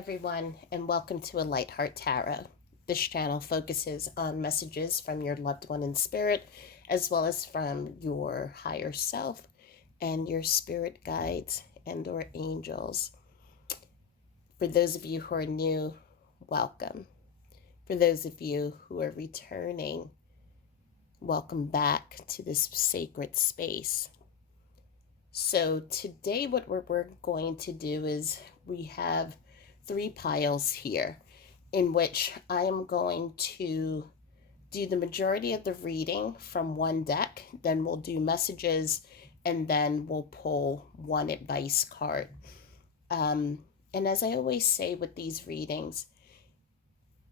everyone, and welcome to A Light Heart Tarot. This channel focuses on messages from your loved one in spirit, as well as from your higher self and your spirit guides and or angels. For those of you who are new, welcome. For those of you who are returning, welcome back to this sacred space. So today what we're going to do is we have 3 piles here in which I am going to do the majority of the reading from one deck, then we'll do messages, and then we'll pull one advice card. And as I always say with these readings,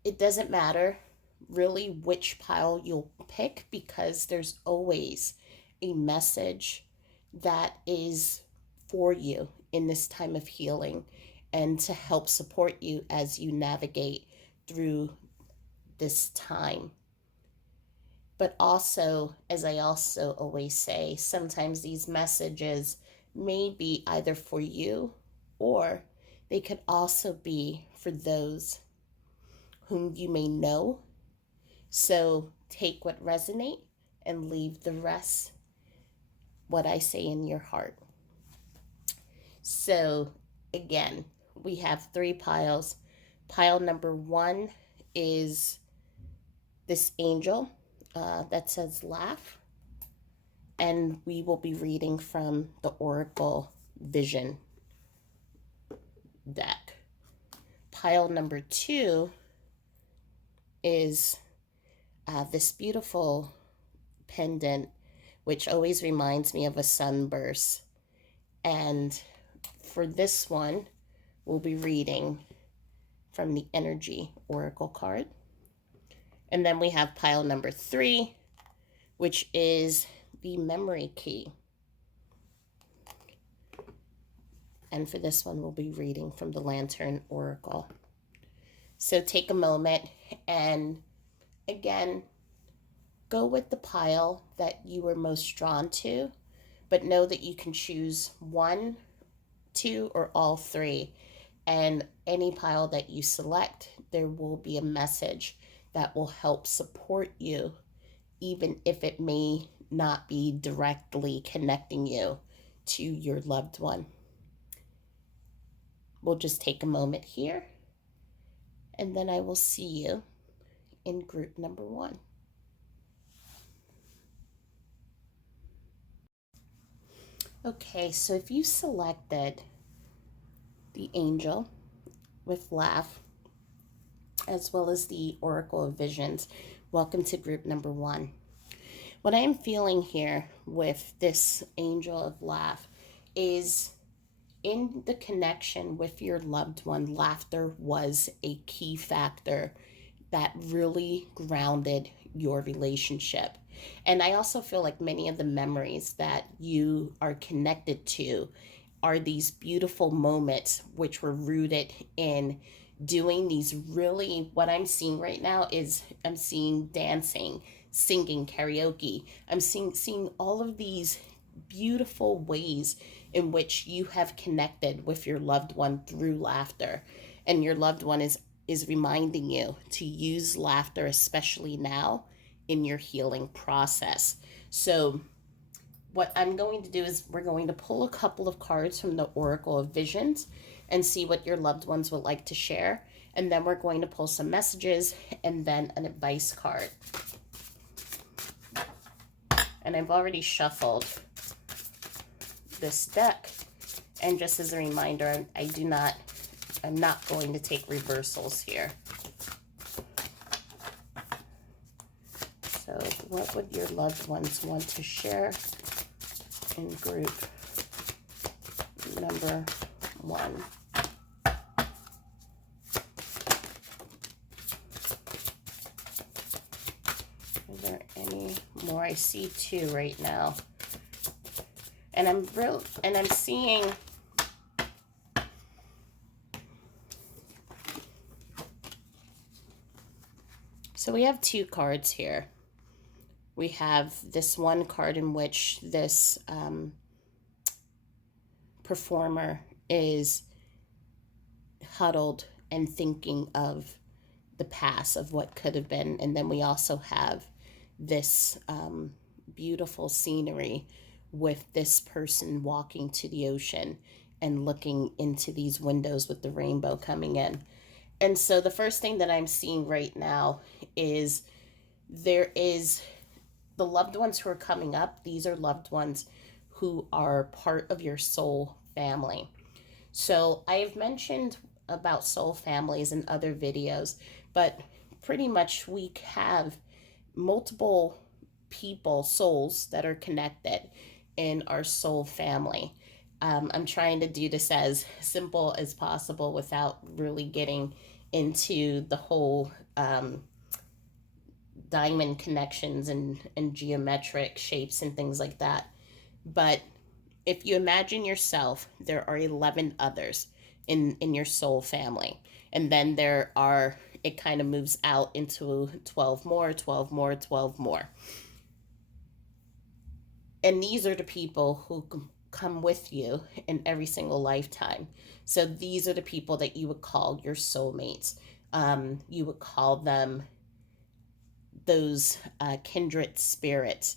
it doesn't matter really which pile you'll pick because there's always a message that is for you in this time of healing and to help support you as you navigate through this time. But also, as I also always say, sometimes these messages may be either for you or they could also be for those whom you may know. So take what resonates and leave the rest, what I say, in your heart. So again, we have 3 piles. Pile number 1 is this angel that says laugh. And we will be reading from the Oracle Vision deck. Pile number 2 is this beautiful pendant, which always reminds me of a sunburst. And for this one, we'll be reading from the Energy Oracle card. And then we have pile number 3, which is the Memory Key. And for this one, we'll be reading from the Lantern Oracle. So take a moment and, again, go with the pile that you were most drawn to, but know that you can choose 1, 2, or all 3. And any pile that you select, there will be a message that will help support you, even if it may not be directly connecting you to your loved one. We'll just take a moment here, and then I will see you in group number 1. Okay, so if you selected the angel with laugh, as well as the Oracle of Visions, welcome to group number 1. What I am feeling here with this angel of laugh is in the connection with your loved one, laughter was a key factor that really grounded your relationship. And I also feel like many of the memories that you are connected to are these beautiful moments which were rooted in doing these really, what I'm seeing right now is I'm seeing dancing, singing, karaoke. I'm seeing all of these beautiful ways in which you have connected with your loved one through laughter. And your loved one is reminding you to use laughter, especially now in your healing process. So what I'm going to do is we're going to pull a couple of cards from the Oracle of Visions and see what your loved ones would like to share. And then we're going to pull some messages and then an advice card. And I've already shuffled this deck. And just as a reminder, I'm not going to take reversals here. So what would your loved ones want to share in group number 1? Are there any more? I see 2 right now. And I'm seeing so we have 2 cards here. We have this one card in which this performer is huddled and thinking of the past of what could have been. And then we also have this beautiful scenery with this person walking to the ocean and looking into these windows with the rainbow coming in. And so the first thing that I'm seeing right now is there is the loved ones who are coming up. These are loved ones who are part of your soul family. So I have mentioned about soul families in other videos, but pretty much we have multiple people, souls that are connected in our soul family. I'm trying to do this as simple as possible without really getting into the whole diamond connections and geometric shapes and things like that. But if you imagine yourself, there are 11 others in your soul family. And then there are, it kind of moves out into 12 more, 12 more, 12 more. And these are the people who come with you in every single lifetime. So these are the people that you would call your soulmates. You would call them those kindred spirits.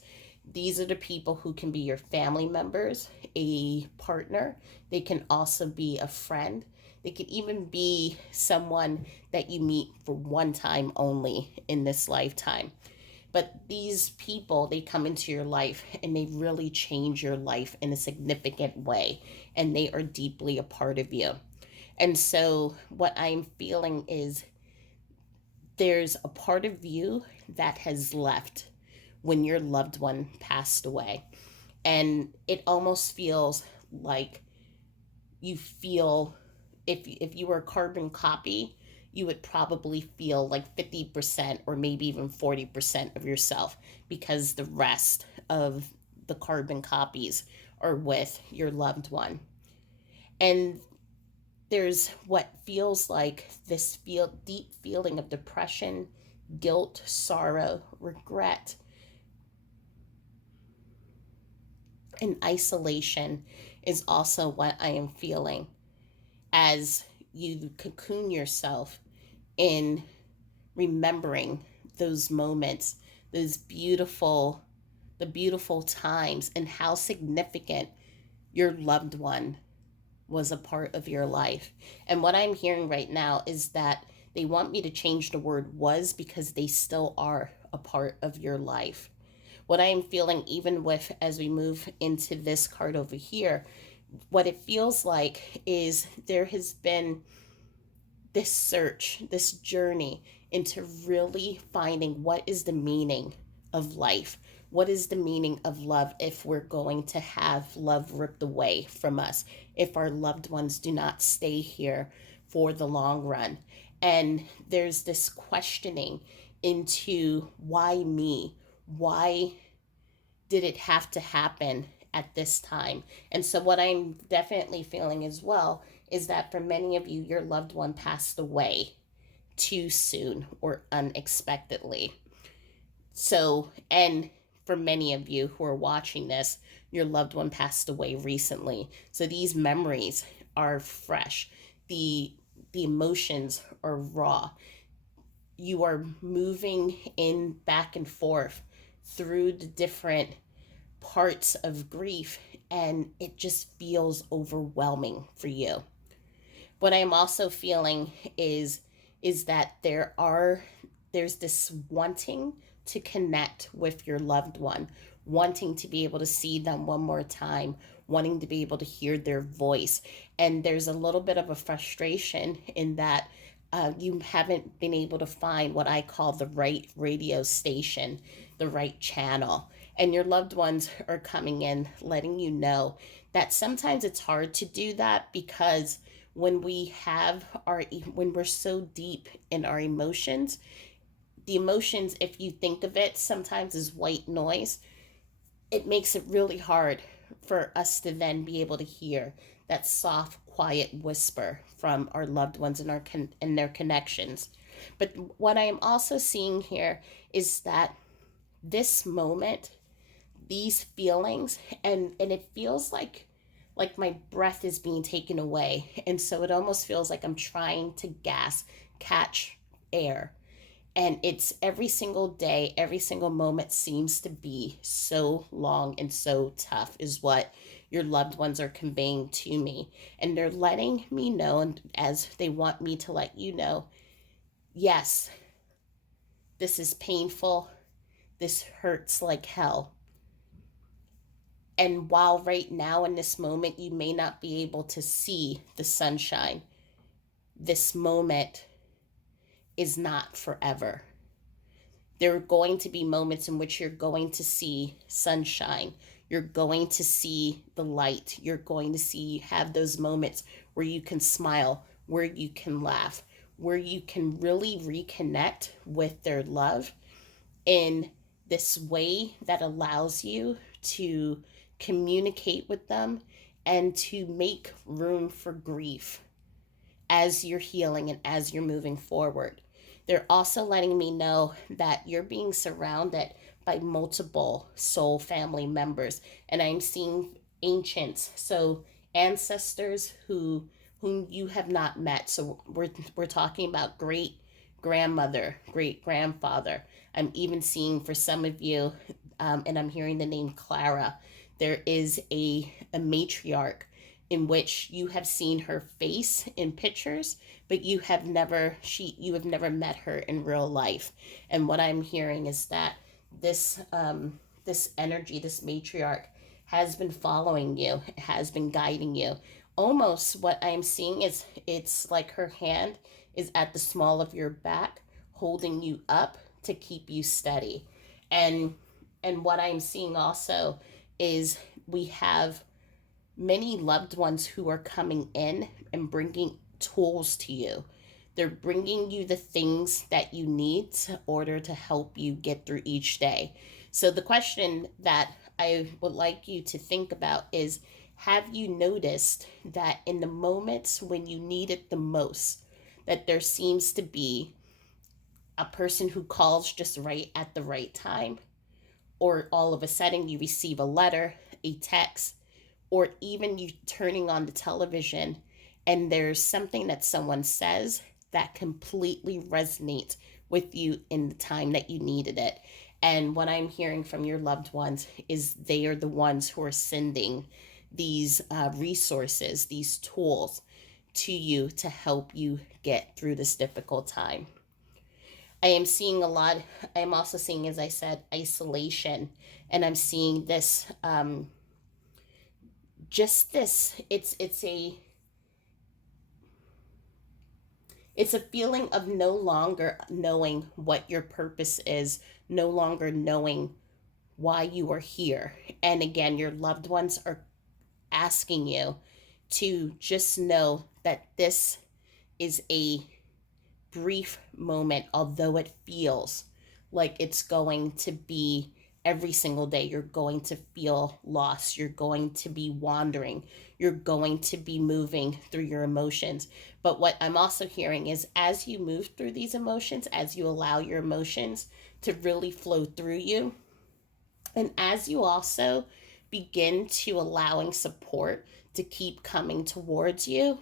These are the people who can be your family members, a partner. They can also be a friend. They could even be someone that you meet for one time only in this lifetime. But these people, they come into your life and they really change your life in a significant way. And they are deeply a part of you. And so, what I'm feeling is there's a part of you that has left when your loved one passed away. And it almost feels like you feel, if you were a carbon copy, you would probably feel like 50% or maybe even 40% of yourself, because the rest of the carbon copies are with your loved one. And there's what feels like this deep feeling of depression, guilt, sorrow, regret, and isolation is also what I am feeling as you cocoon yourself in remembering those moments, those beautiful, the beautiful times, and how significant your loved one was a part of your life. And what I'm hearing right now is that they want me to change the word was, because they still are a part of your life. What I am feeling, even with as we move into this card over here, what it feels like is there has been this search, this journey into really finding what is the meaning of life. What is the meaning of love if we're going to have love ripped away from us, if our loved ones do not stay here for the long run? And there's this questioning into why me? Why did it have to happen at this time? And so, what I'm definitely feeling as well is that for many of you, your loved one passed away too soon or unexpectedly. So, and for many of you who are watching this, your loved one passed away recently. So these memories are fresh. The emotions are raw. You are moving in back and forth through the different parts of grief, and it just feels overwhelming for you. What I'm also feeling is that there's this wanting to connect with your loved one, wanting to be able to see them one more time, wanting to be able to hear their voice. And there's a little bit of a frustration in that you haven't been able to find what I call the right radio station, the right channel. And your loved ones are coming in, letting you know that sometimes it's hard to do that, because when we have when we're so deep in our emotions, the emotions, if you think of it sometimes as white noise, it makes it really hard for us to then be able to hear that soft, quiet whisper from our loved ones and and their connections. But what I am also seeing here is that this moment, these feelings, and it feels like like my breath is being taken away. And so it almost feels like I'm trying to catch air. And it's every single day, every single moment seems to be so long and so tough, is what your loved ones are conveying to me. And they're letting me know, and as they want me to let you know, yes, this is painful. This hurts like hell. And while right now in this moment you may not be able to see the sunshine, this moment is not forever. There are going to be moments in which you're going to see sunshine. You're going to see the light. You're going to have those moments where you can smile, where you can laugh, where you can really reconnect with their love in this way that allows you to communicate with them and to make room for grief as you're healing and as you're moving forward. They're also letting me know that you're being surrounded by multiple soul family members, and I'm seeing ancients, so ancestors whom you have not met. So we're talking about great grandmother, great grandfather. I'm even seeing for some of you, and I'm hearing the name Clara. There is a matriarch in which you have seen her face in pictures, but you have never met her in real life. And what I'm hearing is that this energy, this matriarch, has been following you, has been guiding you. Almost what I'm seeing is it's like her hand is at the small of your back, holding you up to keep you steady. And what I'm seeing also is we have many loved ones who are coming in and bringing tools to you. They're bringing you the things that you need in order to help you get through each day. So, the question that I would like you to think about is, have you noticed that in the moments when you need it the most, that there seems to be a person who calls just right at the right time, or all of a sudden you receive a letter, a text, or even you turning on the television and there's something that someone says that completely resonates with you in the time that you needed it. And what I'm hearing from your loved ones is they are the ones who are sending these resources, these tools to you to help you get through this difficult time. I am seeing a lot. I'm also seeing, as I said, isolation, and I'm seeing this. Just this. It's a feeling of no longer knowing what your purpose is, no longer knowing why you are here. And again, your loved ones are asking you to just know that this is a brief moment, although it feels like it's going to be every single day. You're going to feel lost. You're going to be wandering. You're going to be moving through your emotions. But what I'm also hearing is as you move through these emotions, as you allow your emotions to really flow through you, and as you also begin to allowing support to keep coming towards you,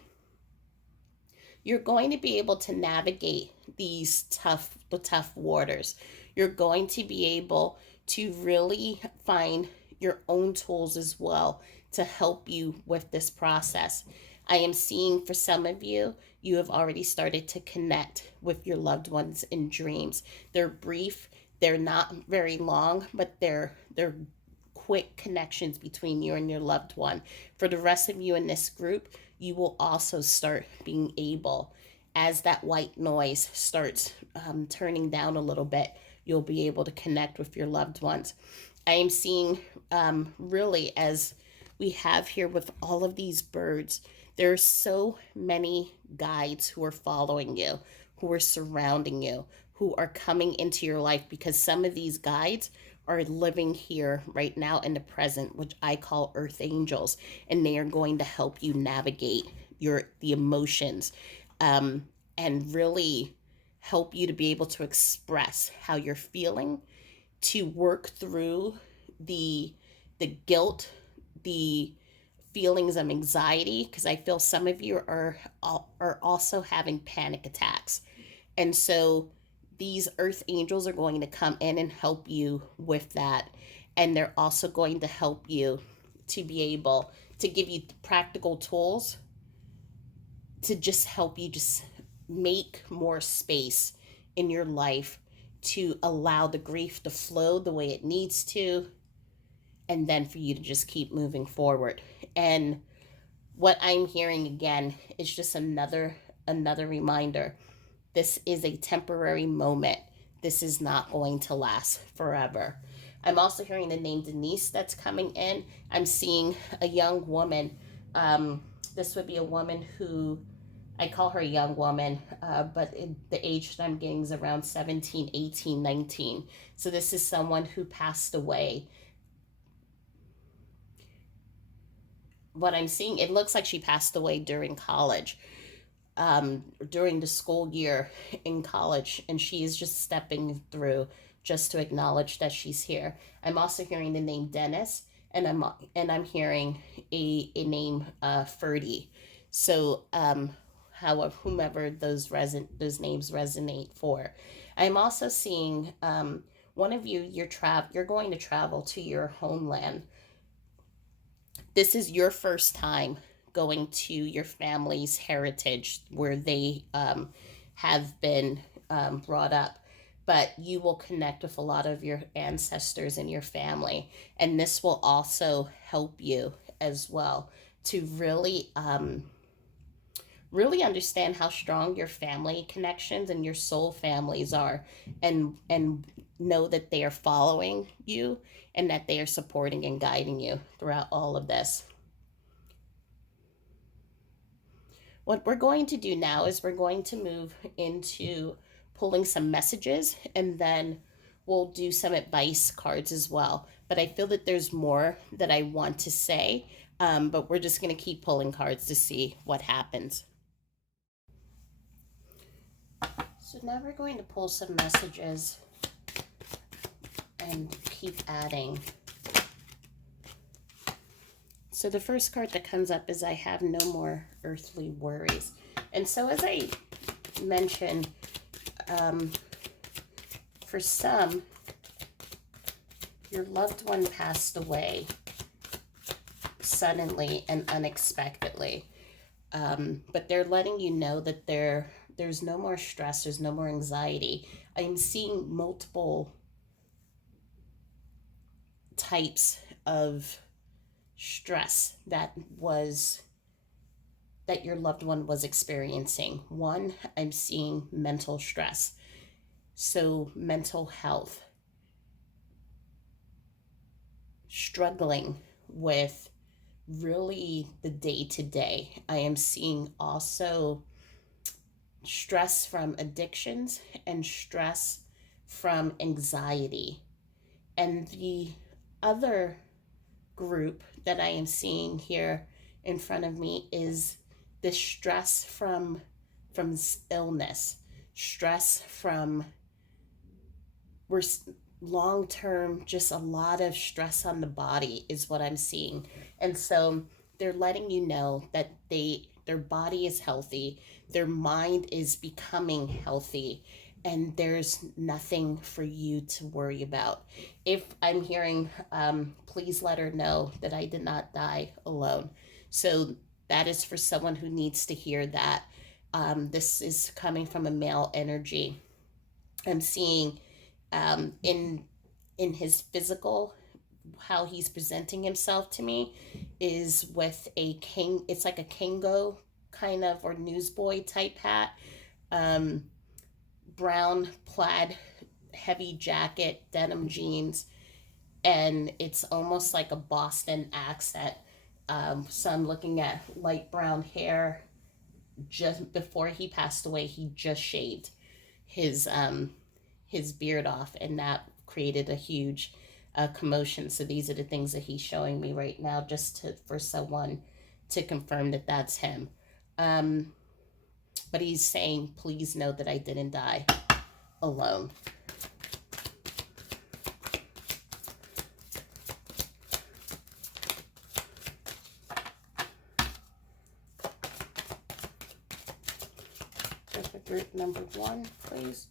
you're going to be able to navigate the tough waters. You're going to be able to really find your own tools as well to help you with this process. I am seeing for some of you, you have already started to connect with your loved ones in dreams. They're brief, they're not very long, but they're quick connections between you and your loved one. For the rest of you in this group, you will also start being able, as that white noise starts turning down a little bit, you'll be able to connect with your loved ones. I am seeing really, as we have here with all of these birds, there are so many guides who are following you, who are surrounding you, who are coming into your life, because some of these guides are living here right now in the present, which I call earth angels, and they are going to help you navigate the emotions, and really help you to be able to express how you're feeling, to work through the guilt, the feelings of anxiety, because I feel some of you are also having panic attacks. And so these earth angels are going to come in and help you with that. And they're also going to help you to be able to give you practical tools to just help you just make more space in your life to allow the grief to flow the way it needs to, and then for you to just keep moving forward. And what I'm hearing again is just another reminder. This is a temporary moment. This is not going to last forever. I'm also hearing the name Denise that's coming in. I'm seeing a young woman. This would be a woman who, I call her a young woman, but the age that I'm getting is around 17, 18, 19. So this is someone who passed away. What I'm seeing, it looks like she passed away during college, during the school year in college, and she is just stepping through just to acknowledge that she's here. I'm also hearing the name Dennis, and I'm hearing a name Ferdy. So however, whomever those names resonate for. I'm also seeing one of you, you're going to travel to your homeland. This is your first time going to your family's heritage where they have been brought up, but you will connect with a lot of your ancestors and your family, and this will also help you as well to really understand how strong your family connections and your soul families are, and know that they are following you and that they are supporting and guiding you throughout all of this. What we're going to do now is we're going to move into pulling some messages, and then we'll do some advice cards as well. But I feel that there's more that I want to say, but we're just going to keep pulling cards to see what happens. So now we're going to pull some messages and keep adding. So the first card that comes up is I have no more earthly worries. And so as I mentioned, for some, your loved one passed away suddenly and unexpectedly. But they're letting you know that there's no more stress, there's no more anxiety. I'm seeing multiple types of stress that your loved one was experiencing. One, I'm seeing mental stress. So mental health, struggling with really the day to day. I am seeing also stress from addictions and stress from anxiety. And the other group that I am seeing here in front of me is the stress from illness, stress from long term, just a lot of stress on the body is what I'm seeing. And so they're letting you know that their body is healthy, their mind is becoming healthy, and there's nothing for you to worry about. If I'm hearing, please let her know that I did not die alone. So that is for someone who needs to hear that. This is coming from a male energy. I'm seeing in his physical, how he's presenting himself to me is with a king. It's like a Kango kind of, or newsboy type hat, brown plaid heavy jacket, denim jeans, and it's almost like a Boston accent. So I'm looking at light brown hair. Just before he passed away, he just shaved his beard off, and that created a huge commotion. So these are the things that he's showing me right now, just for someone to confirm that that's him. But he's saying, please know that I didn't die alone. group number 1, please.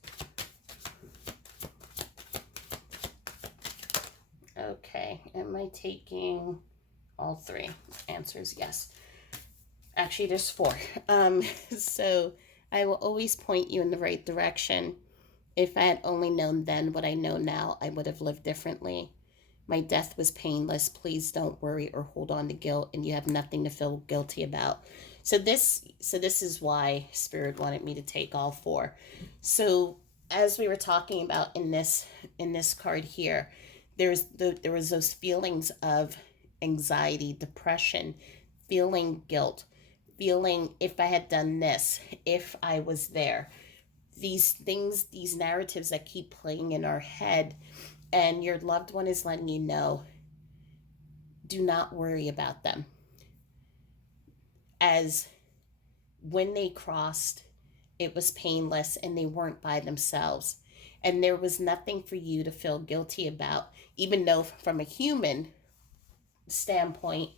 Okay, am I taking all 3? Answer is yes. Actually, there's 4. So I will always point you in the right direction. If I had only known then what I know now, I would have lived differently. My death was painless. Please don't worry or hold on to guilt, and you have nothing to feel guilty about. So this is why Spirit wanted me to take all 4. So as we were talking about in this card here, there was those feelings of anxiety, depression, feeling guilt, feeling if I had done this, if I was there. These things, these narratives that keep playing in our head, and your loved one is letting you know, do not worry about them. As when they crossed, it was painless and they weren't by themselves. And there was nothing for you to feel guilty about, even though from a human standpoint,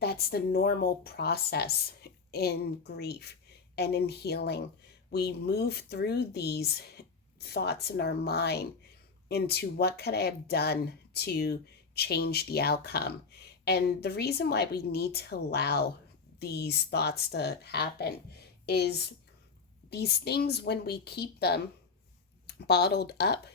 that's the normal process in grief and in healing. We move through these thoughts in our mind into what could I have done to change the outcome. And the reason why we need to allow these thoughts to happen is these things, when we keep them bottled up,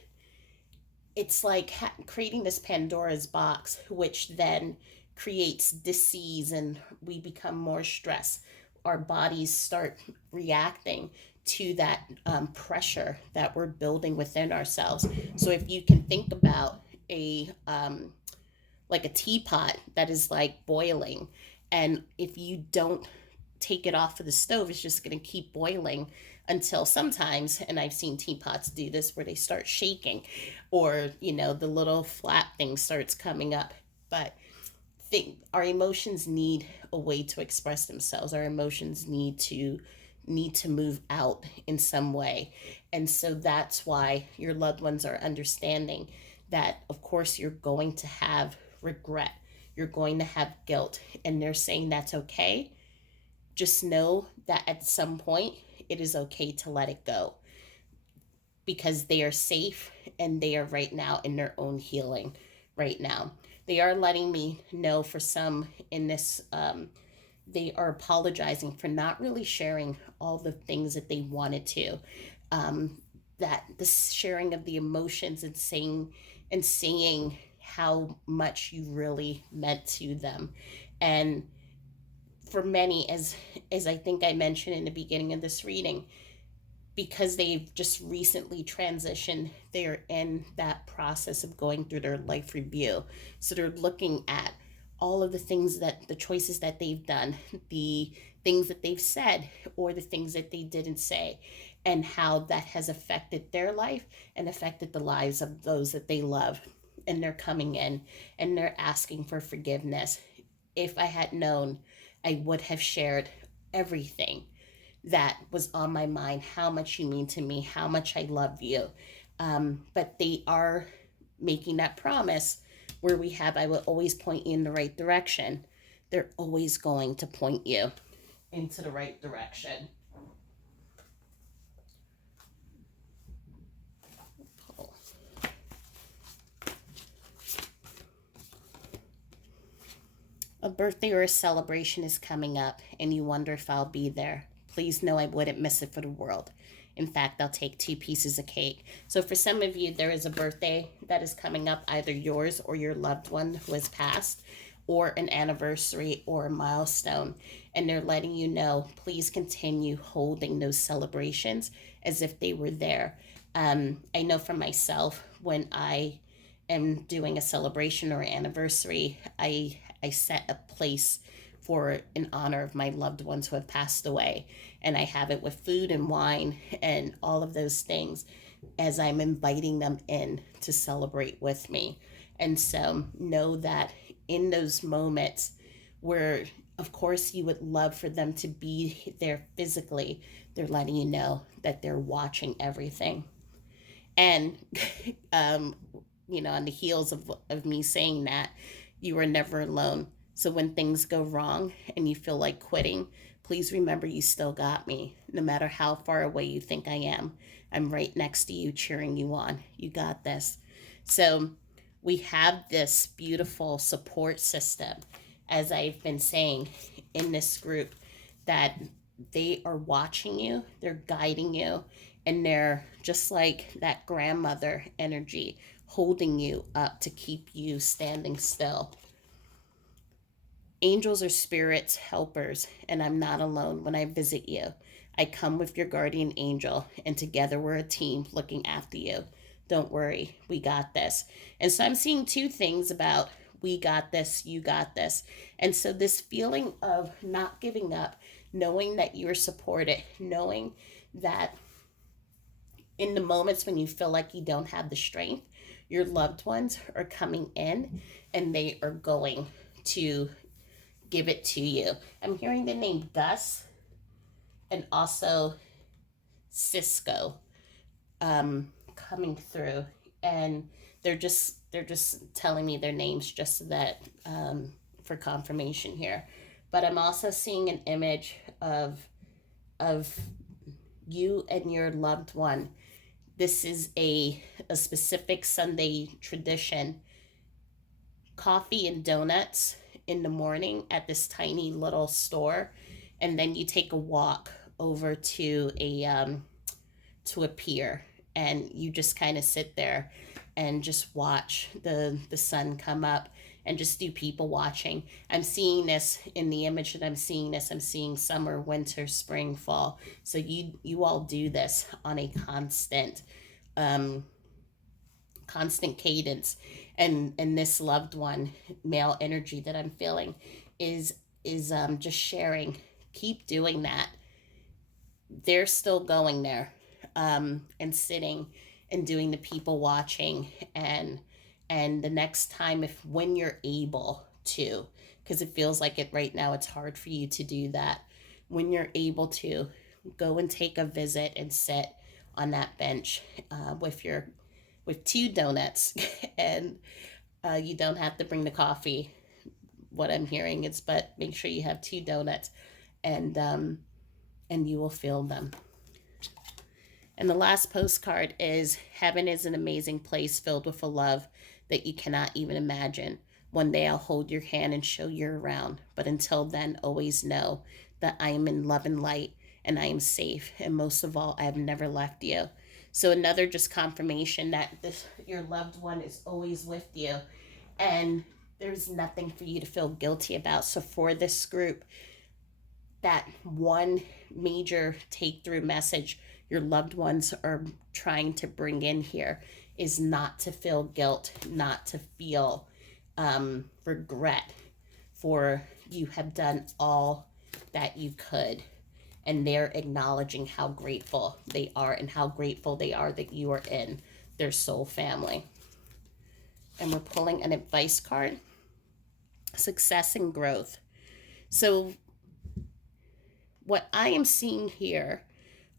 it's like creating this Pandora's box, which then creates disease and we become more stressed. Our bodies start reacting to that pressure that we're building within ourselves. So if you can think about a like a teapot that is like boiling, and if you don't take it off of the stove, it's just going to keep boiling until sometimes, and I've seen teapots do this, where they start shaking, or the little flat thing starts coming up. But our emotions need a way to express themselves. Our emotions need to move out in some way. And so that's why your loved ones are understanding that, of course, you're going to have regret, you're going to have guilt, and they're saying that's okay. Just know that at some point it is okay to let it go, because they are safe and they are right now in their own healing right now. They are letting me know, for some in this, they are apologizing for not really sharing all the things that they wanted to. That the sharing of the emotions and saying how much you really meant to them. And for many, as I think I mentioned in the beginning of this reading, because they've just recently transitioned, they're in that process of going through their life review. So they're looking at all of the choices that they've done, the things that they've said, or the things that they didn't say, and how that has affected their life and affected the lives of those that they love. And they're coming in and they're asking for forgiveness. If I had known, I would have shared everything that was on my mind, how much you mean to me, how much I love you. But they are making that promise where I will always point you in the right direction. They're always going to point you into the right direction. A birthday or a celebration is coming up and you wonder if I'll be there. Please know I wouldn't miss it for the world. In fact, I'll take 2 pieces of cake. So for some of you, there is a birthday that is coming up, either yours or your loved one who has passed, or an anniversary or a milestone. And they're letting you know, please continue holding those celebrations as if they were there. I know for myself, when I am doing a celebration or anniversary, I set a place for in honor of my loved ones who have passed away. And I have it with food and wine and all of those things, as I'm inviting them in to celebrate with me. And so know that in those moments where, of course, you would love for them to be there physically, they're letting you know that they're watching everything. And, on the heels of me saying that, you are never alone. So when things go wrong and you feel like quitting, please remember you still got me. No matter how far away you think I am, I'm right next to you, cheering you on. You got this. So we have this beautiful support system, as I've been saying, in this group, that they are watching you, they're guiding you, and they're just like that grandmother energy, holding you up to keep you standing still. Angels are spirits, helpers, and I'm not alone when I visit you. I come with your guardian angel, and together we're a team looking after you. Don't worry, we got this. And so I'm seeing two things about we got this, you got this. And so this feeling of not giving up, knowing that you're supported, knowing that in the moments when you feel like you don't have the strength, your loved ones are coming in and they are going to give it to you. I'm hearing the name Gus and also Cisco coming through, and they're just telling me their names just so that for confirmation here. But I'm also seeing an image of you and your loved one. This is a specific Sunday tradition: coffee and donuts in the morning at this tiny little store, and then you take a walk over to a pier, and you just kind of sit there and just watch the sun come up and just do people watching. I'm seeing this in the image that I'm seeing this. I'm seeing summer, winter, spring, fall. So you all do this on a um, constant cadence, and this loved one, male energy that I'm feeling, is just sharing. Keep doing that. They're still going there, and sitting and doing the people watching, and the next time, if when you're able to, because it feels like it right now, it's hard for you to do that. When you're able to, go and take a visit and sit on that bench with two donuts, and you don't have to bring the coffee. What I'm hearing is, but make sure you have two donuts, and you will feel them. And the last postcard is: Heaven is an amazing place filled with a love that you cannot even imagine. One day I'll hold your hand and show you around. But until then, always know that I am in love and light, and I am safe. And most of all, I have never left you. So another just confirmation that your loved one is always with you, and there's nothing for you to feel guilty about. So for this group, that one major take through message your loved ones are trying to bring in here is not to feel guilt, not to feel regret, for you have done all that you could. And they're acknowledging how grateful they are, and how grateful they are that you are in their soul family. And we're pulling an advice card: success and growth. So what I am seeing here,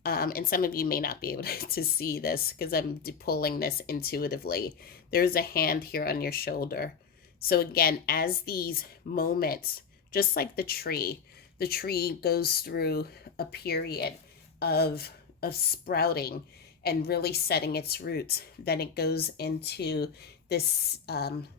and some of you may not be able to see this because I'm pulling this intuitively, there's a hand here on your shoulder. So again, as these moments, just like the tree goes through a period of sprouting and really setting its roots, then it goes into this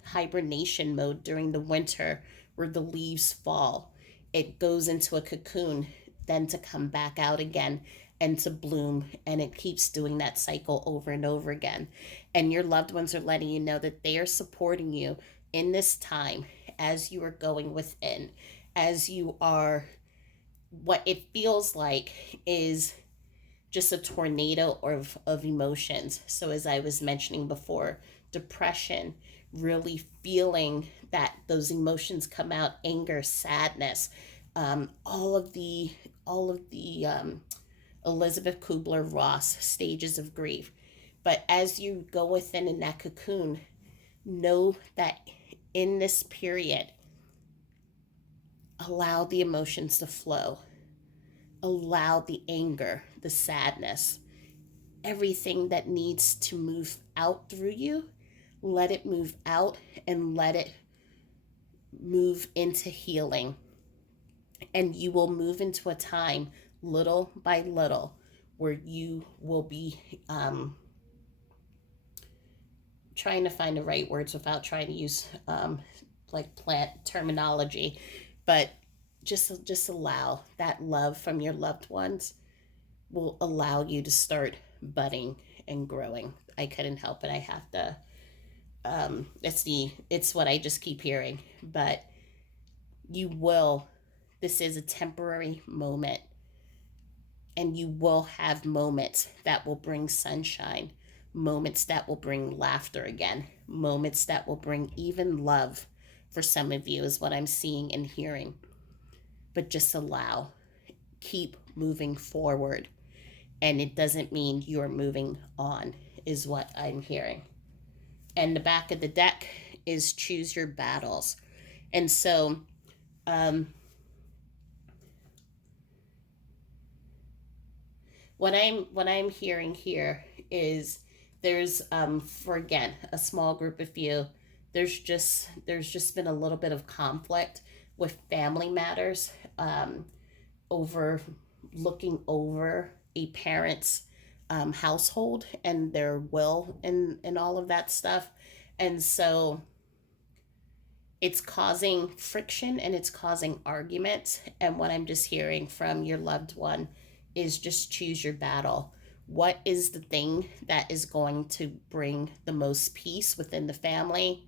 hibernation mode during the winter where the leaves fall. It goes into a cocoon, then to come back out again and to bloom, and it keeps doing that cycle over and over again. And your loved ones are letting you know that they are supporting you in this time, as you are going within, as you are, what it feels like is just a tornado of emotions. So as I was mentioning before, depression, really feeling that those emotions come out: anger, sadness, all of the Elizabeth Kubler-Ross stages of grief. But as you go within in that cocoon, know that in this period, allow the emotions to flow. Allow the anger, the sadness, everything that needs to move out through you, let it move out, and let it move into healing, and you will move into a time little by little where you will be trying to find the right words without trying to use like plant terminology, but just allow that love from your loved ones will allow you to start budding and growing. I couldn't help it. I have to. It's what I just keep hearing, but you will. This is a temporary moment, and you will have moments that will bring sunshine, moments that will bring laughter again, moments that will bring even love for some of you, is what I'm seeing and hearing. But just allow, keep moving forward. And it doesn't mean you're moving on, is what I'm hearing. And the back of the deck is choose your battles. And so, what I'm hearing here is there's for again a small group of you, there's just been a little bit of conflict with family matters, over looking over a parent's household and their will and all of that stuff. And so it's causing friction and it's causing arguments. And what I'm just hearing from your loved one is just choose your battle. What is the thing that is going to bring the most peace within the family,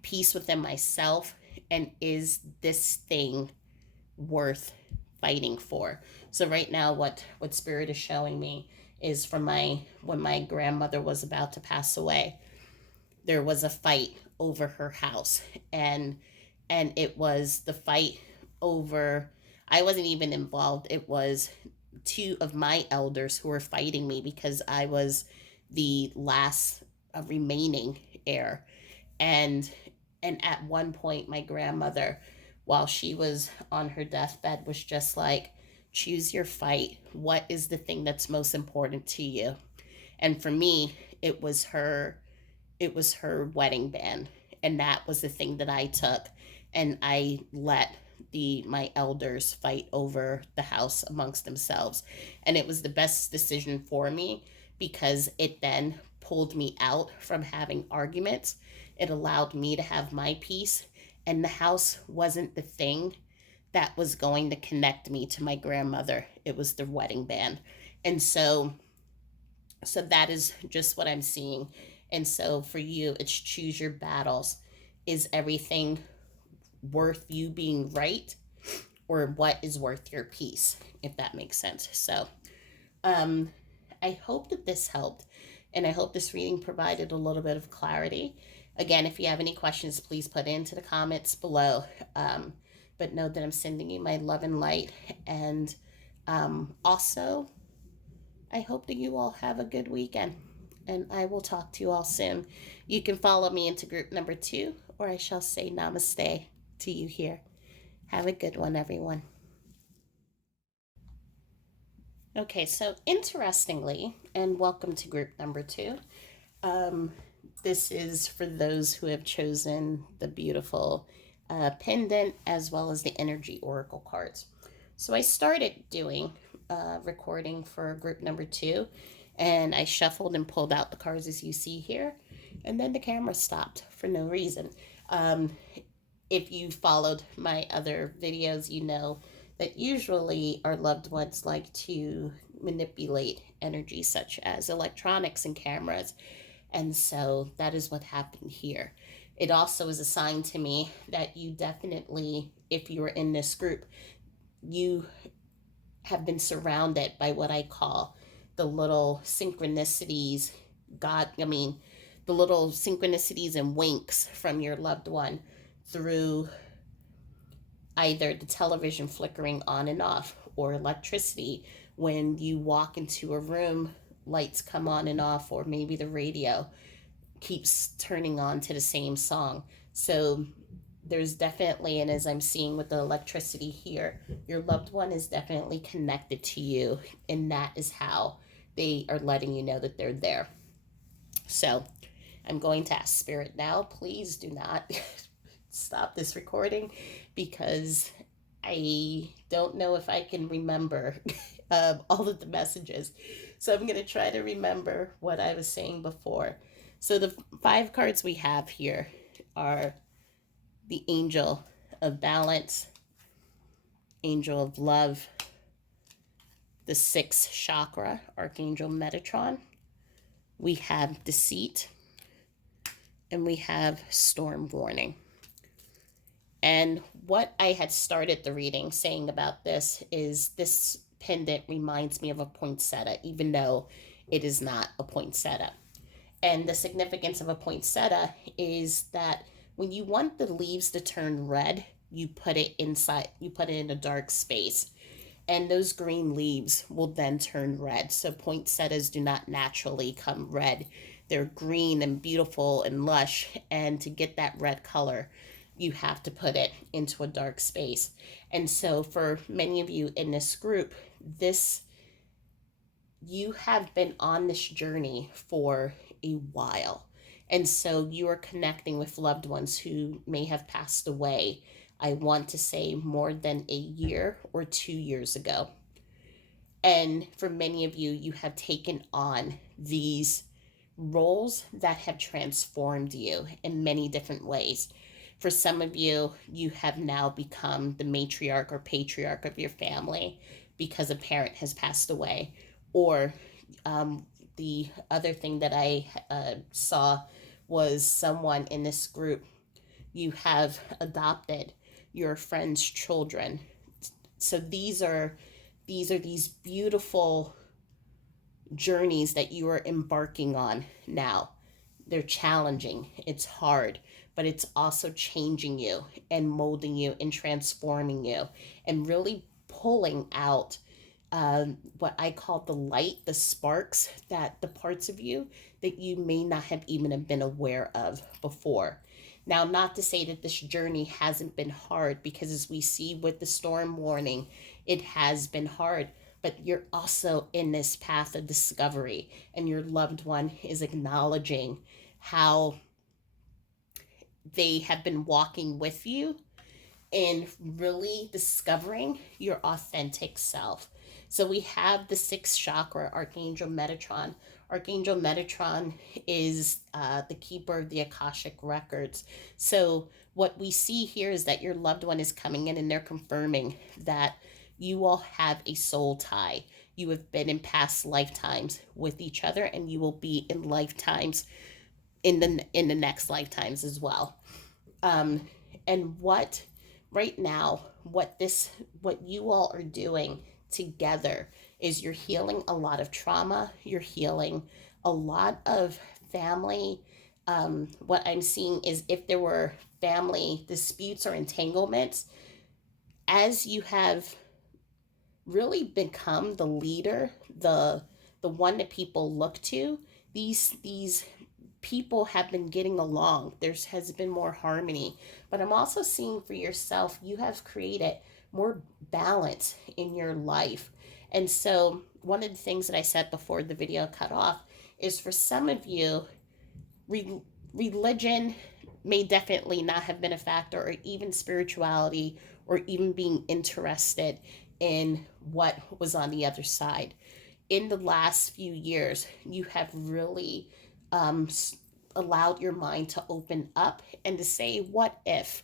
peace within myself, and is this thing worth fighting for? So right now, what spirit is showing me is from my when my grandmother was about to pass away, there was a fight over her house, and it was the fight over, I wasn't even involved. It was two of my elders who were fighting me because I was the last remaining heir. And and at one point my grandmother, while she was on her deathbed, was just like, choose your fight. What is the thing that's most important to you? And for me, it was her it was her wedding band, and that was the thing that I took, and I let the my elders fight over the house amongst themselves, and it was the best decision for me because it then pulled me out from having arguments. It allowed me to have my peace, and the house wasn't the thing that was going to connect me to my grandmother. It was the wedding band. And so that is just what I'm seeing. And so for you, it's choose your battles. Is everything worth you being right, or what is worth your peace, if that makes sense? So um, I hope that this helped, and I hope this reading provided a little bit of clarity. Again, if you have any questions, please put into the comments below. But know that I'm sending you my love and light. And also, I hope that you all have a good weekend, and I will talk to you all soon. You can follow me into group number 2, or I shall say namaste to you here. Have a good one, everyone. Okay, so interestingly, and welcome to group number 2. Um, this is for those who have chosen the beautiful pendant as well as the energy oracle cards. So I started doing recording for group number 2, and I shuffled and pulled out the cards as you see here, and then the camera stopped for no reason. Um, if you followed my other videos, you know that usually our loved ones like to manipulate energy such as electronics and cameras. And so that is what happened here. It also is a sign to me that you definitely, if you were in this group, you have been surrounded by what I call the little synchronicities, the little synchronicities and winks from your loved one through either the television flickering on and off or electricity. When you walk into a room, lights come on and off, or maybe the radio keeps turning on to the same song. So there's definitely, and as I'm seeing with the electricity here, your loved one is definitely connected to you, and that is how they are letting you know that they're there. So I'm going to ask Spirit now, please do not stop this recording because I don't know if I can remember all of the messages. So I'm going to try to remember what I was saying before. So the 5 cards we have here are the Angel of Balance, Angel of Love, the 6th chakra, Archangel Metatron. We have Deceit, and we have Storm Warning. And what I had started the reading saying about this is this pendant reminds me of a poinsettia, even though it is not a poinsettia. And the significance of a poinsettia is that when you want the leaves to turn red, you put it inside, you put it in a dark space, and those green leaves will then turn red. So poinsettias do not naturally come red. They're green and beautiful and lush, and to get that red color, you have to put it into a dark space. And so for many of you in this group, you have been on this journey for a while. And so you are connecting with loved ones who may have passed away. I want to say more than a year or 2 years ago. And for many of you, you have taken on these roles that have transformed you in many different ways. For some of you, you have now become the matriarch or patriarch of your family because a parent has passed away. Or the other thing that I saw was someone in this group, you have adopted your friend's children. So these are these beautiful journeys that you are embarking on now. They're challenging, it's hard, but it's also changing you and molding you and transforming you and really pulling out what I call the light, the sparks, that the parts of you that you may not have even have been aware of before. Now, not to say that this journey hasn't been hard, because as we see with the storm warning, it has been hard, but you're also in this path of discovery, and your loved one is acknowledging how they have been walking with you and really discovering your authentic self. So we have the 6th chakra, Archangel Metatron. Archangel Metatron is the keeper of the Akashic records. So what we see here is that your loved one is coming in and they're confirming that you all have a soul tie. You have been in past lifetimes with each other, and you will be in lifetimes in the next lifetimes as well. And what right now, what you all are doing together is you're healing a lot of trauma, you're healing a lot of family. What I'm seeing is if there were family disputes or entanglements, as you have really become the leader, the one that people look to, these people have been getting along. There has been more harmony. But I'm also seeing for yourself, you have created more balance in your life. And so one of the things that I said before the video cut off is, for some of you, religion may definitely not have been a factor, or even spirituality, or even being interested in what was on the other side. In the last few years, you have really allowed your mind to open up and to say, what if?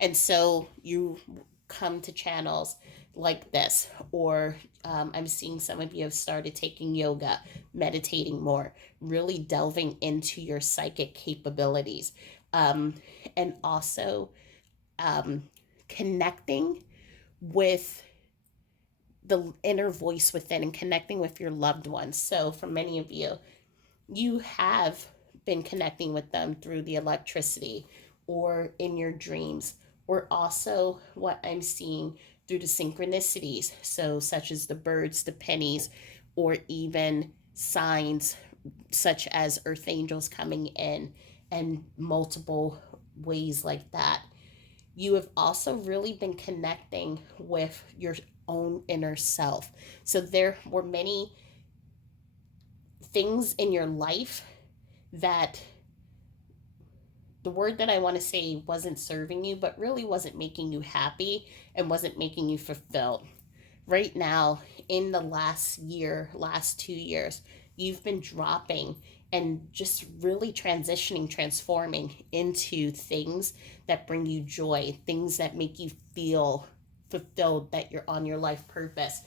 And so you come to channels like this, or I'm seeing some of you have started taking yoga, meditating more, really delving into your psychic capabilities, and also connecting with the inner voice within and connecting with your loved ones. So for many of you, you have been connecting with them through the electricity or in your dreams, or also what I'm seeing through the synchronicities, so such as the birds, the pennies, or even signs such as earth angels coming in, and multiple ways like that. You have also really been connecting with your own inner self. So there were many things in your life that the word that I want to say wasn't serving you, but really wasn't making you happy and wasn't making you fulfilled. Right now, in the last year, last 2 years, you've been dropping and just really transitioning, transforming into things that bring you joy, things that make you feel fulfilled, that you're on your life purpose.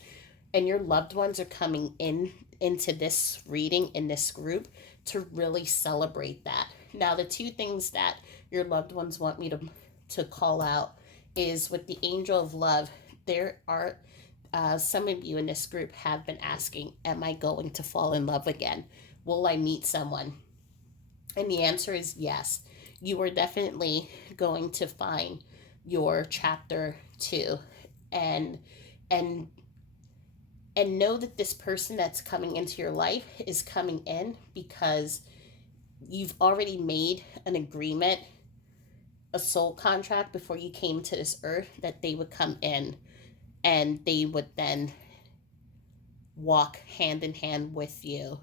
And your loved ones are coming into this reading in this group to really celebrate that. Now, the two things that your loved ones want me to call out is with the angel of love. There are some of you in this group have been asking, am I going to fall in love again? Will I meet someone? And the answer is yes. You are definitely going to find your chapter two, and and and know that this person that's coming into your life is coming in because you've already made an agreement, a soul contract before you came to this earth, that they would come in and they would then walk hand in hand with you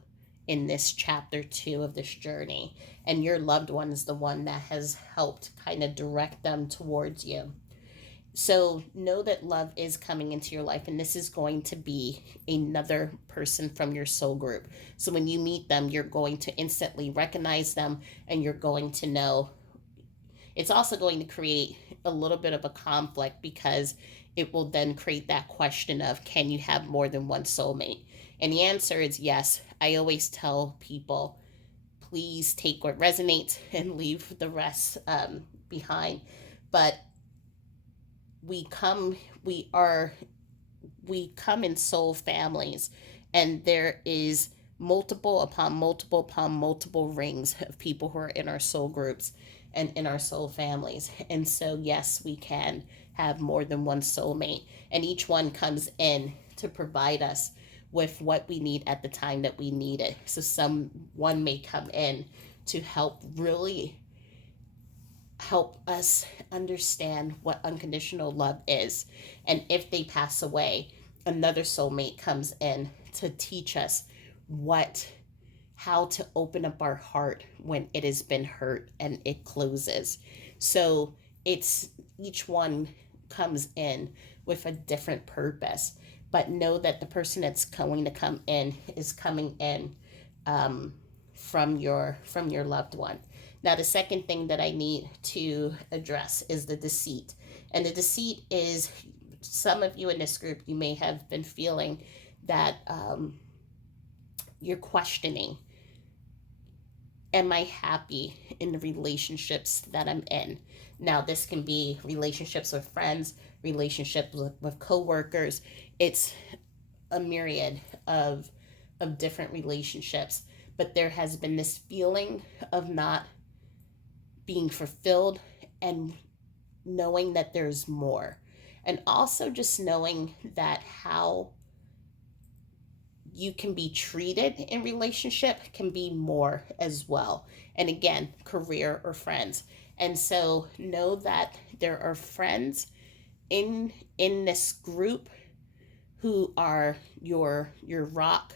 in this chapter two of this journey. And your loved one is the one that has helped kind of direct them towards you. So know that love is coming into your life, and this is going to be another person from your soul group. So when you meet them, you're going to instantly recognize them, and you're going to know. It's also going to create a little bit of a conflict because it will then create that question of, can you have more than one soulmate? And the answer is yes. I always tell people, please take what resonates and leave the rest behind. But we come we are we come in soul families, and there is multiple upon multiple upon multiple rings of people who are in our soul groups and in our soul families. And so yes, we can have more than one soulmate, and each one comes in to provide us with what we need at the time that we need it. So someone may come in to really help us understand what unconditional love is. And if they pass away, another soulmate comes in to teach us what how to open up our heart when it has been hurt and it closes. So it's each one comes in with a different purpose. But know that the person that's going to come in is coming in from your loved one. Now, the second thing that I need to address is the deceit. And the deceit is, some of you in this group, you may have been feeling that you're questioning, am I happy in the relationships that I'm in? Now, this can be relationships with friends, relationships with coworkers. It's a myriad of different relationships. But there has been this feeling of not being fulfilled, and knowing that there's more. And also just knowing that how you can be treated in relationship can be more as well. And again, career or friends. And so know that there are friends in this group who are your rock,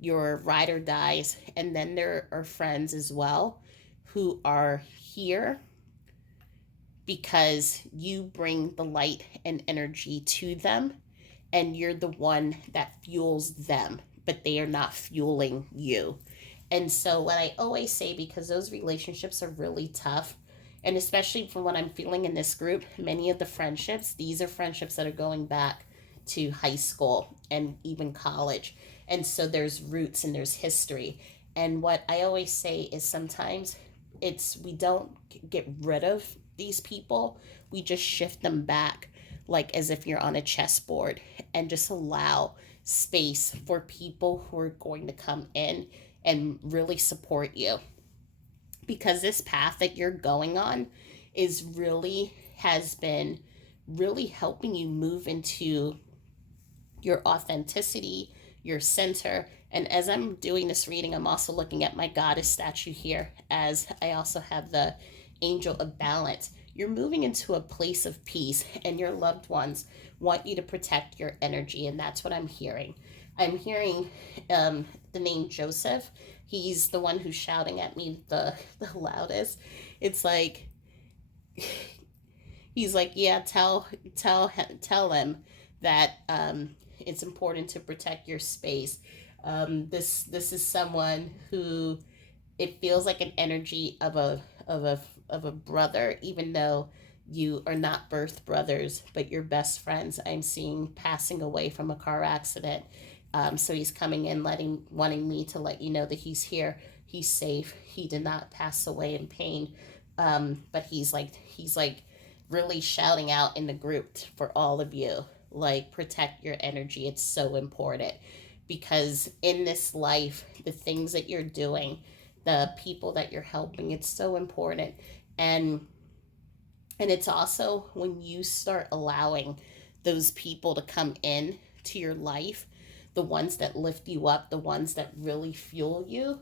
your ride or dies, and then there are friends as well who are here because you bring the light and energy to them, and you're the one that fuels them, but they are not fueling you. And so what I always say, because those relationships are really tough, and especially from what I'm feeling in this group, many of the friendships, these are friendships that are going back to high school and even college. And so there's roots and there's history. And what I always say is, sometimes we don't get rid of these people, we just shift them back, like as if you're on a chessboard, and just allow space for people who are going to come in and really support you. Because this path that you're going on has been really helping you move into your authenticity, your center. And as I'm doing this reading, I'm also looking at my goddess statue here, as I also have the angel of balance. You're moving into a place of peace, and your loved ones want you to protect your energy, and that's what I'm hearing. I'm hearing the name Joseph. He's the one who's shouting at me the loudest. It's like he's like, yeah, tell him that it's important to protect your space. This is someone who it feels like an energy of a of a brother, even though you are not birth brothers, but you're best friends. I'm seeing passing away from a car accident. So he's coming in, wanting me to let you know that he's here. He's safe. He did not pass away in pain. But he's like really shouting out in the group for all of you, like protect your energy. It's so important because in this life, the things that you're doing, the people that you're helping, it's so important. And it's also when you start allowing those people to come in to your life, the ones that lift you up, the ones that really fuel you,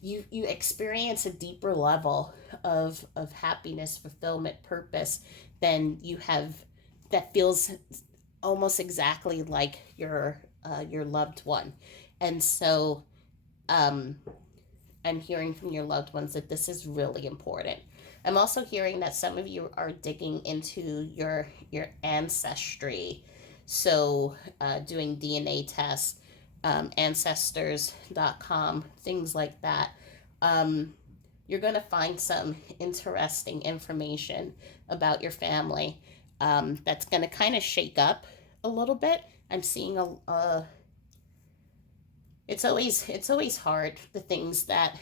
you experience a deeper level of happiness, fulfillment, purpose than you have, that feels almost exactly like your loved one. And so um I'm hearing from your loved ones that this is really important. I'm also hearing that some of you are digging into your ancestry, so doing DNA tests, ancestors.com, things like that. Um, you're going to find some interesting information about your family that's going to kind of shake up a little bit. I'm seeing a it's always hard, the things that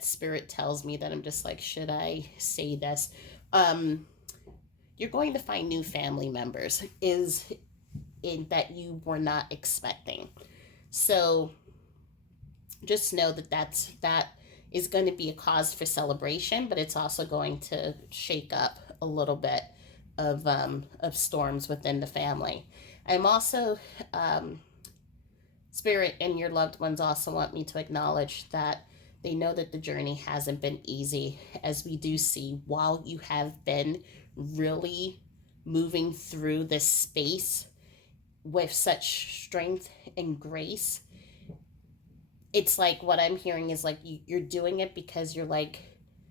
spirit tells me, that I'm just like, should I say this? Um, you're going to find new family members is in that you were not expecting. So just know that is going to be a cause for celebration, but it's also going to shake up a little bit of storms within the family. I'm also spirit and your loved ones also want me to acknowledge that they know that the journey hasn't been easy, as we do see while you have been really moving through this space with such strength and grace. It's like what I'm hearing is like you're doing it because you're like,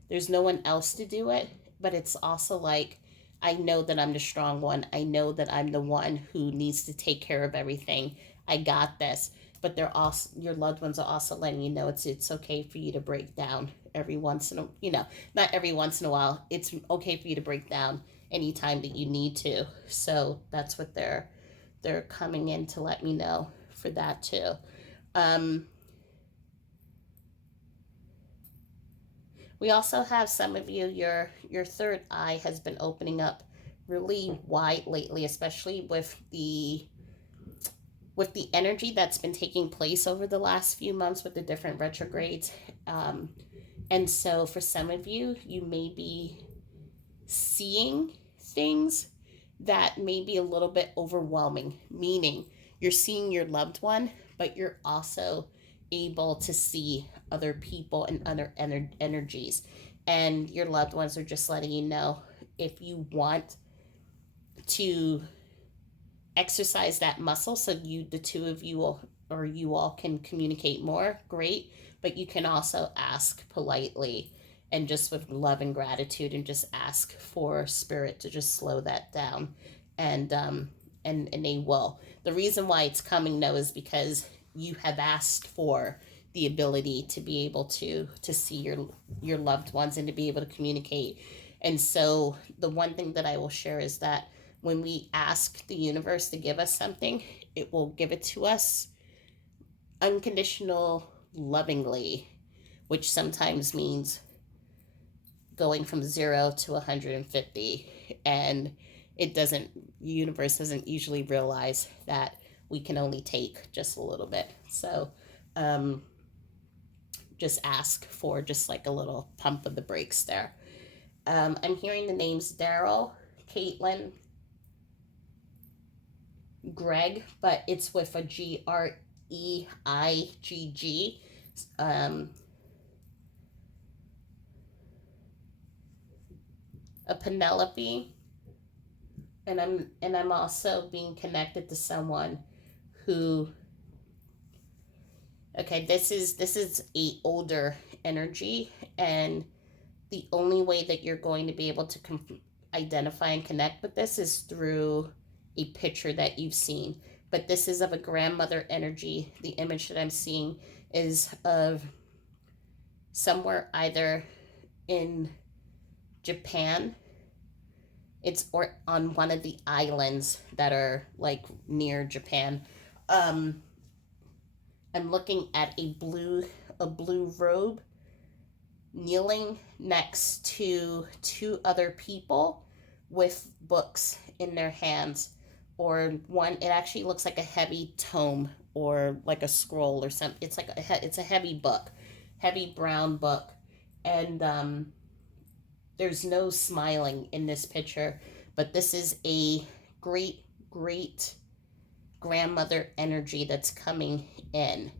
there's no one else to do it, but it's also like, I know that I'm the strong one. I know that I'm the one who needs to take care of everything. I got this. But they're also, your loved ones are also letting you know it's okay for you to break down every once in a, not every once in a while. It's okay for you to break down anytime that you need to. So that's what they're coming in to let me know for that too. Um, we also have some of you, your third eye has been opening up really wide lately, especially with the energy that's been taking place over the last few months with the different retrogrades. Um, and so for some of you, you may be seeing things that may be a little bit overwhelming, meaning you're seeing your loved one, but you're also able to see other people and other energies. And your loved ones are just letting you know, if you want to exercise that muscle so the two of you will, or you all can communicate more, great. But you can also ask politely and just with love and gratitude, and just ask for spirit to just slow that down. And and they will. The reason why it's coming though is because you have asked for the ability to be able to see your loved ones and to be able to communicate. And so the one thing that I will share is that when we ask the universe to give us something, it will give it to us unconditional, lovingly, which sometimes means going from 0 to 150. And it doesn't, the universe doesn't usually realize that we can only take just a little bit. So um, just ask for just like a little pump of the brakes there. I'm hearing the names Daryl, Caitlin, Greg, but it's with a Greigg. Um, a Penelope, And I'm also being connected to someone who, okay, this is a older energy, and the only way that you're going to be able to identify and connect with this is through a picture that you've seen. But this is of a grandmother energy. The image that I'm seeing is of somewhere either in Japan, it's or on one of the islands that are like near Japan. Um, I'm looking at a blue robe kneeling next to two other people with books in their hands, or one, it actually looks like a heavy tome or like a scroll or something. It's like it's a heavy book, heavy brown book. And there's no smiling in this picture, but this is a great great grandmother energy that's coming in.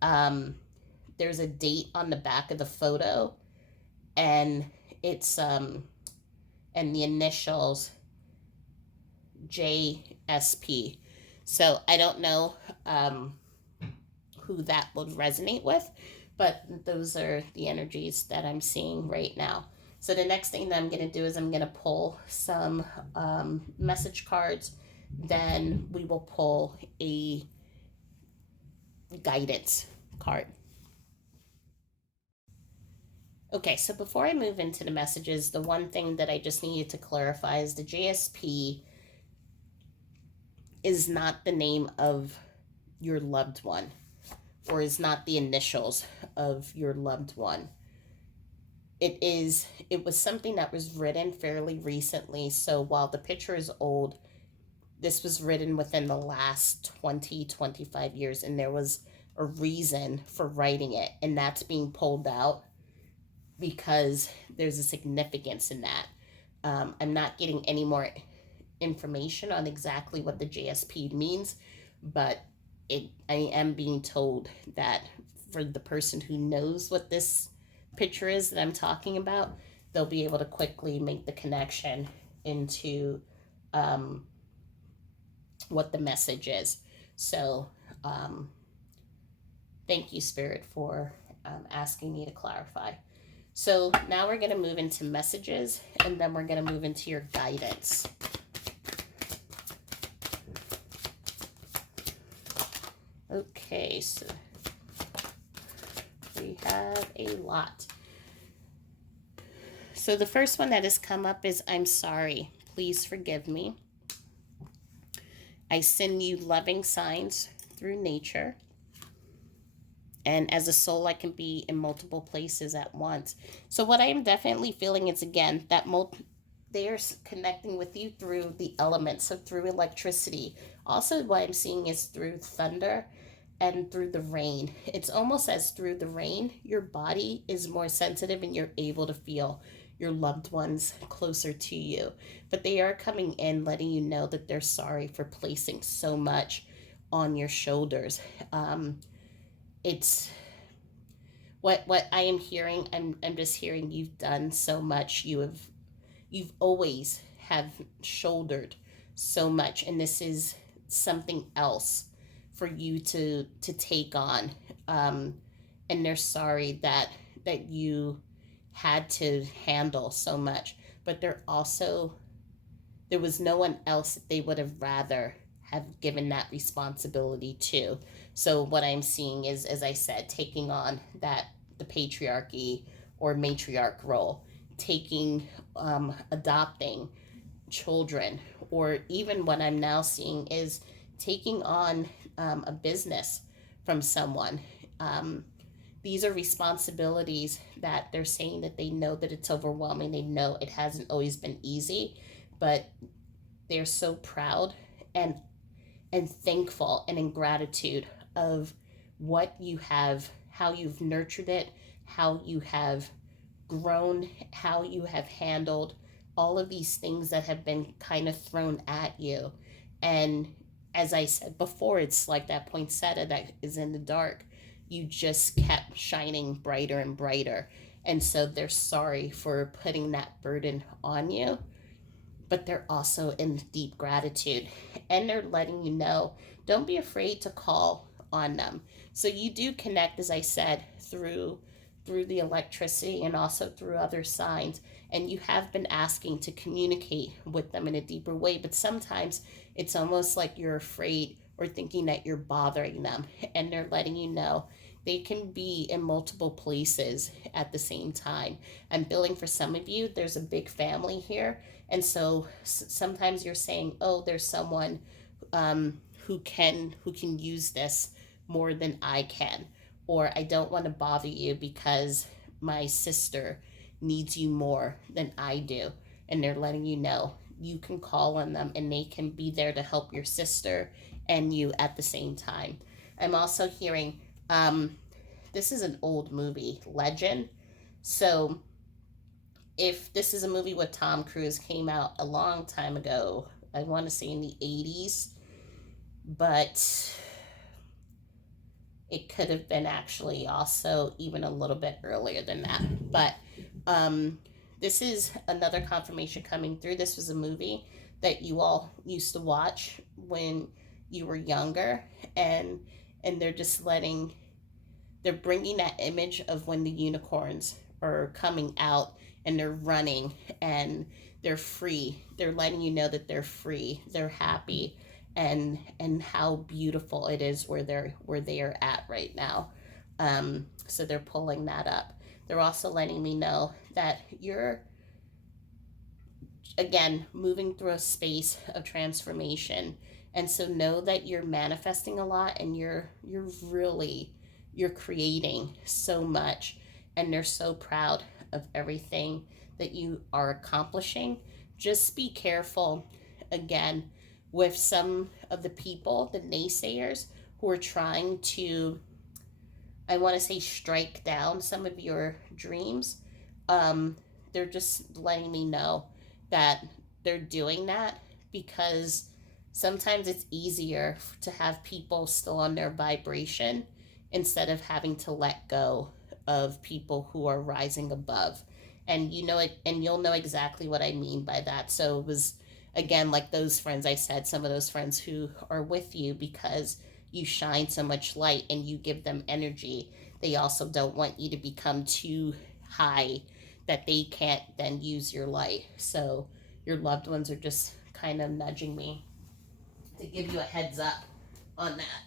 um there's a date on the back of the photo, and it's and the initials JSP. So I don't know who that would resonate with, but those are the energies that I'm seeing right now. So the next thing that I'm going to do is I'm going to pull some message cards. Then we will pull a guidance card. Okay, so before I move into the messages, the one thing that I just needed to clarify is the JSP is not the name of your loved one, or is not the initials of your loved one. It was something that was written fairly recently. So while the picture is old, this was written within the last 20-25 years, and there was a reason for writing it, and that's being pulled out because there's a significance in that. I'm not getting any more information on exactly what the JSP means, but I am being told that for the person who knows what this picture is that I'm talking about, they'll be able to quickly make the connection into what the message is. So thank you, Spirit, for asking me to clarify. So now we're going to move into messages, and then we're going to move into your guidance. Okay, so we have a lot. So the first one that has come up is, I'm sorry. Please forgive me. I send you loving signs through nature. And as a soul, I can be in multiple places at once. So what I am definitely feeling is, again, that they are connecting with you through the elements, so through electricity. Also, what I'm seeing is through thunder and through the rain. It's almost as through the rain, your body is more sensitive and you're able to feel your loved ones closer to you. But they are coming in, letting you know that they're sorry for placing so much on your shoulders. It's what I am hearing. I'm just hearing you've done so much. You've always have shouldered so much, and this is something else for you to take on. And they're sorry that you had to handle so much, but there was no one else that they would have rather have given that responsibility to. So what I'm seeing is, as I said, taking on the patriarchy or matriarch role, adopting children, or even what I'm now seeing is taking on a business from someone. These are responsibilities that they're saying that they know that it's overwhelming. They know it hasn't always been easy, but they're so proud and thankful and in gratitude of what you have, how you've nurtured it, how you have grown, how you have handled all of these things that have been kind of thrown at you. And as I said before, it's like that poinsettia that is in the dark. You just kept shining brighter and brighter. And so they're sorry for putting that burden on you. but they're also in deep gratitude. And they're letting you know, don't be afraid to call on them. So you do connect, as I said, through the electricity and also through other signs. And you have been asking to communicate with them in a deeper way, but sometimes it's almost like you're afraid or thinking that you're bothering them. And they're letting you know they can be in multiple places at the same time. I'm billing for some of you, there's a big family here. And so sometimes you're saying, oh, there's someone who can use this more than I can, or I don't want to bother you because my sister needs you more than I do. And they're letting you know you can call on them and they can be there to help your sister and you at the same time. I'm also hearing this is an old movie, Legend. So if this is a movie with Tom Cruise, came out a long time ago, I want to say in the 80s, but it could have been actually also even a little bit earlier than that. But this is another confirmation coming through. This was a movie that you all used to watch when you were younger, and they're just they're bringing that image of when the unicorns are coming out and they're running and they're free. They're letting you know that they're free, they're happy, and how beautiful it is where they are at right now. So they're pulling that up. They're also letting me know that you're again moving through a space of transformation, and so know that you're manifesting a lot, and you're creating so much, and they're so proud of everything that you are accomplishing. Just be careful again with some of the people, the naysayers, who are trying to, I want to say, strike down some of your dreams. They're just letting me know that they're doing that because sometimes it's easier to have people still on their vibration instead of having to let go of people who are rising above. And you know it, and you'll know exactly what I mean by that. So it was again like those friends I said, some of those friends who are with you because you shine so much light and you give them energy. They also don't want you to become too high that they can't then use your light. So your loved ones are just kind of nudging me to give you a heads up on that.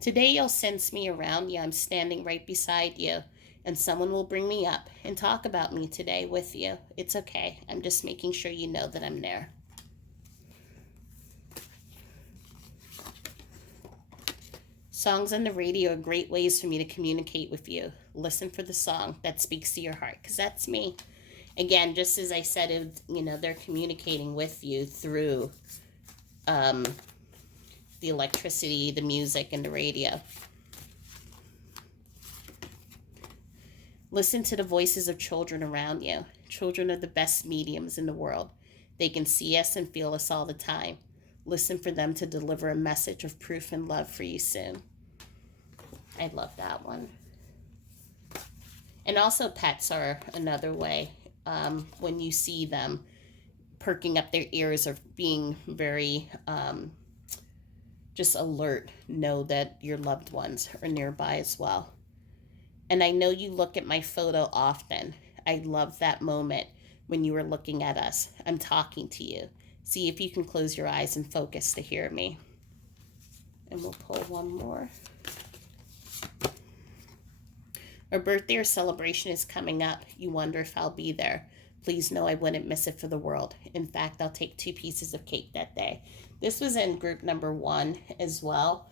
Today you'll sense me around you. I'm standing right beside you, and someone will bring me up and talk about me today with you. It's okay. I'm just making sure you know that I'm there. Songs on the radio are great ways for me to communicate with you. Listen for the song that speaks to your heart, because that's me. Again, just as I said, they're communicating with you through the electricity, the music, and the radio. Listen to the voices of children around you. Children are the best mediums in the world. They can see us and feel us all the time. Listen for them to deliver a message of proof and love for you soon. I love that one. And also pets are another way. When you see them perking up their ears or being very just alert, know that your loved ones are nearby as well. And I know you look at my photo often. I love that moment when you were looking at us. I'm talking to you. See if you can close your eyes and focus to hear me. And we'll pull one more. Our birthday or celebration is coming up. You wonder if I'll be there. Please know I wouldn't miss it for the world. In fact, I'll take 2 pieces of cake that day. This was in group number 1 as well.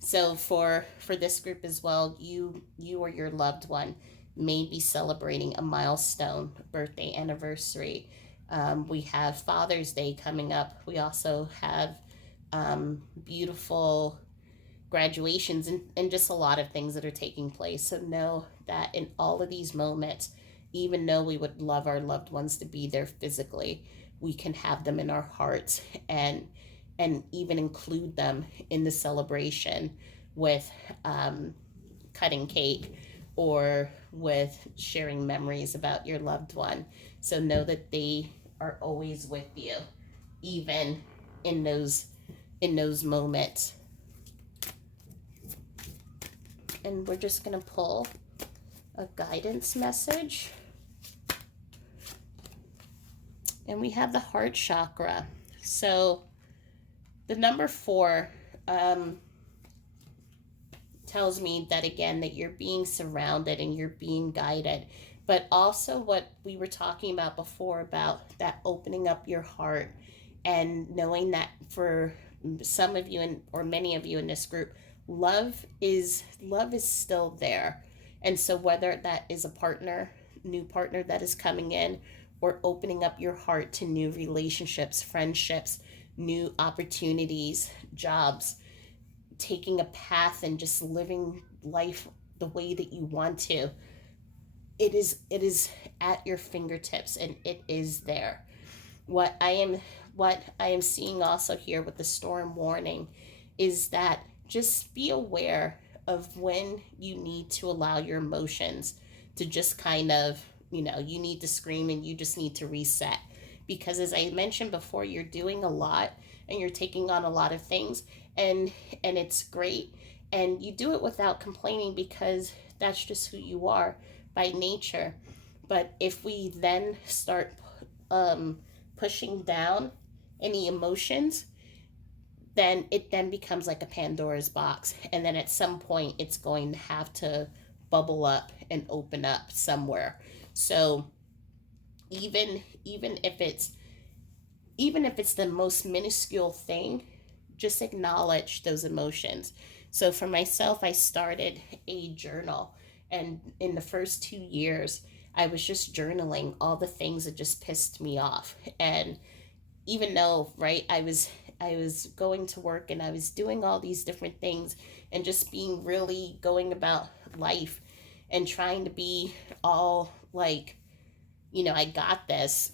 So for this group as well, you or your loved one may be celebrating a milestone birthday anniversary. We have Father's Day coming up. We also have beautiful graduations and just a lot of things that are taking place. So know that in all of these moments, even though we would love our loved ones to be there physically, we can have them in our hearts and even include them in the celebration with cutting cake or with sharing memories about your loved one. So know that they are always with you, even in those moments. And we're just going to pull a guidance message. And we have the heart chakra. So the number 4 tells me that, again, that you're being surrounded and you're being guided. But also what we were talking about before, about that opening up your heart and knowing that for some of you or many of you in this group, love is still there. And so whether that is a new partner that is coming in, or opening up your heart to new relationships, friendships, new opportunities, jobs, taking a path and just living life the way that you want to, it is at your fingertips, and it is there. What I am seeing also here with the storm warning is that just be aware of when you need to allow your emotions to just kind of, you need to scream and you just need to reset. Because as I mentioned before, you're doing a lot and you're taking on a lot of things, and it's great, and you do it without complaining because that's just who you are by nature. But if we then start pushing down any emotions, then it then becomes like a Pandora's box, and then at some point it's going to have to bubble up and open up somewhere. So even if it's the most minuscule thing, just acknowledge those emotions. So for myself, I started a journal, and in the first 2 years I was just journaling all the things that just pissed me off. And even though, right, I was going to work and I was doing all these different things and just being really going about life and trying to be all like, I got this.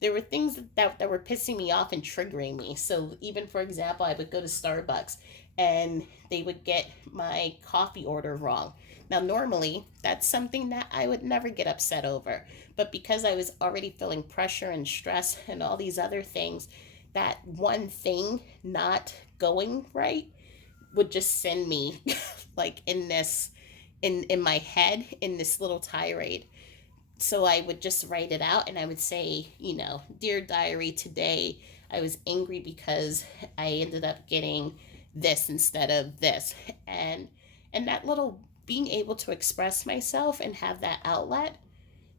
There were things that were pissing me off and triggering me. So even, for example, I would go to Starbucks and they would get my coffee order wrong. Now normally that's something that I would never get upset over, but because I was already feeling pressure and stress and all these other things, that one thing not going right would just send me like in my head in this little tirade. So I would just write it out and I would say, dear diary, today I was angry because I ended up getting this instead of this. And that little being able to express myself and have that outlet,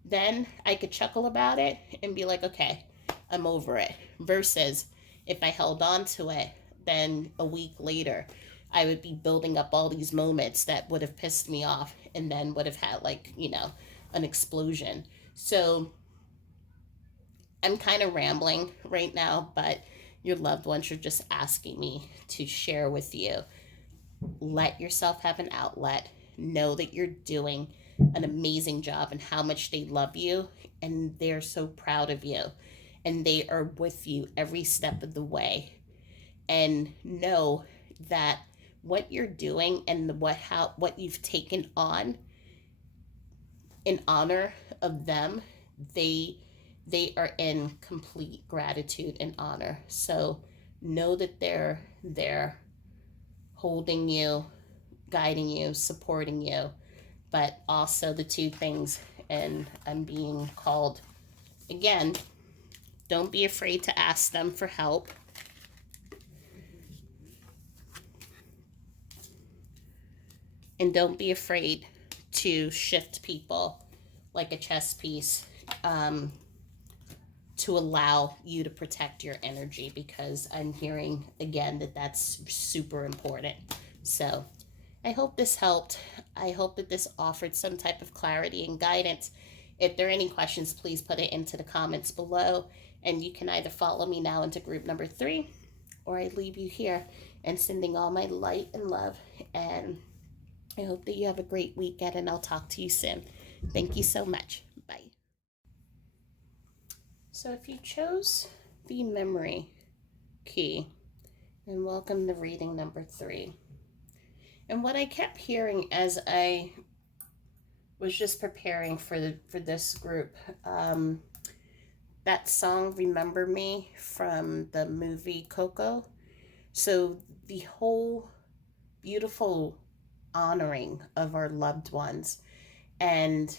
then I could chuckle about it and be like, okay, I'm over it. Versus if I held on to it, then a week later I would be building up all these moments that would have pissed me off and then would have had, like, an explosion. So I'm kind of rambling right now, but your loved ones are just asking me to share with you. Let yourself have an outlet. Know that you're doing an amazing job and how much they love you, and they're so proud of you, and they are with you every step of the way. And know that what you're doing and what you've taken on in honor of them, they they are in complete gratitude and honor. So know that they're there, holding you, guiding you, supporting you. But also the two things, and I'm being called again, don't be afraid to ask them for help. And don't be afraid to shift people like a chess piece, um, to allow you to protect your energy, because I'm hearing again that that's super important. So I hope this helped. I hope that this offered some type of clarity and guidance. If there are any questions, please put it into the comments below. And you can either follow me now into group number 3, or I leave you here and sending all my light and love. And I hope that you have a great weekend, and I'll talk to you soon. Thank you so much. Bye. So if you chose the memory key, then welcome to reading number 3. And what I kept hearing as I was just preparing for this group, that song "Remember Me" from the movie Coco. So the whole beautiful honoring of our loved ones and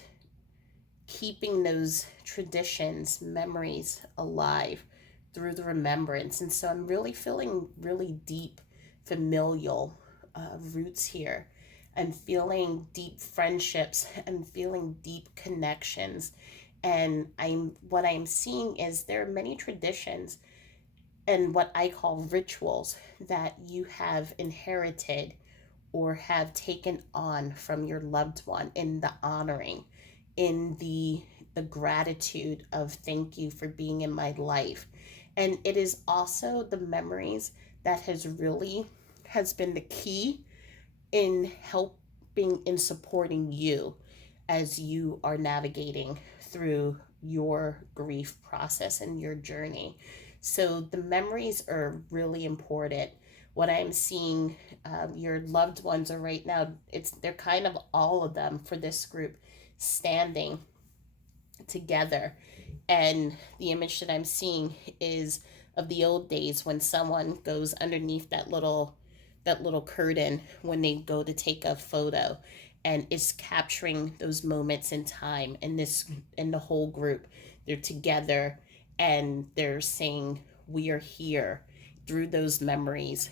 keeping those traditions, memories alive through the remembrance. And so I'm really feeling really deep familial roots here. I'm feeling deep friendships and feeling deep connections. And I'm what I'm seeing is there are many traditions and what I call rituals that you have inherited or have taken on from your loved one in the honoring, in the gratitude of thank you for being in my life. And it is also the memories that has been the key in helping in supporting you as you are navigating through your grief process and your journey. So the memories are really important. What I'm seeing, your loved ones are right now. They're kind of all of them for this group standing together, and the image that I'm seeing is of the old days when someone goes underneath that little curtain when they go to take a photo and is capturing those moments in time, and this and the whole group, they're together and they're saying we are here through those memories,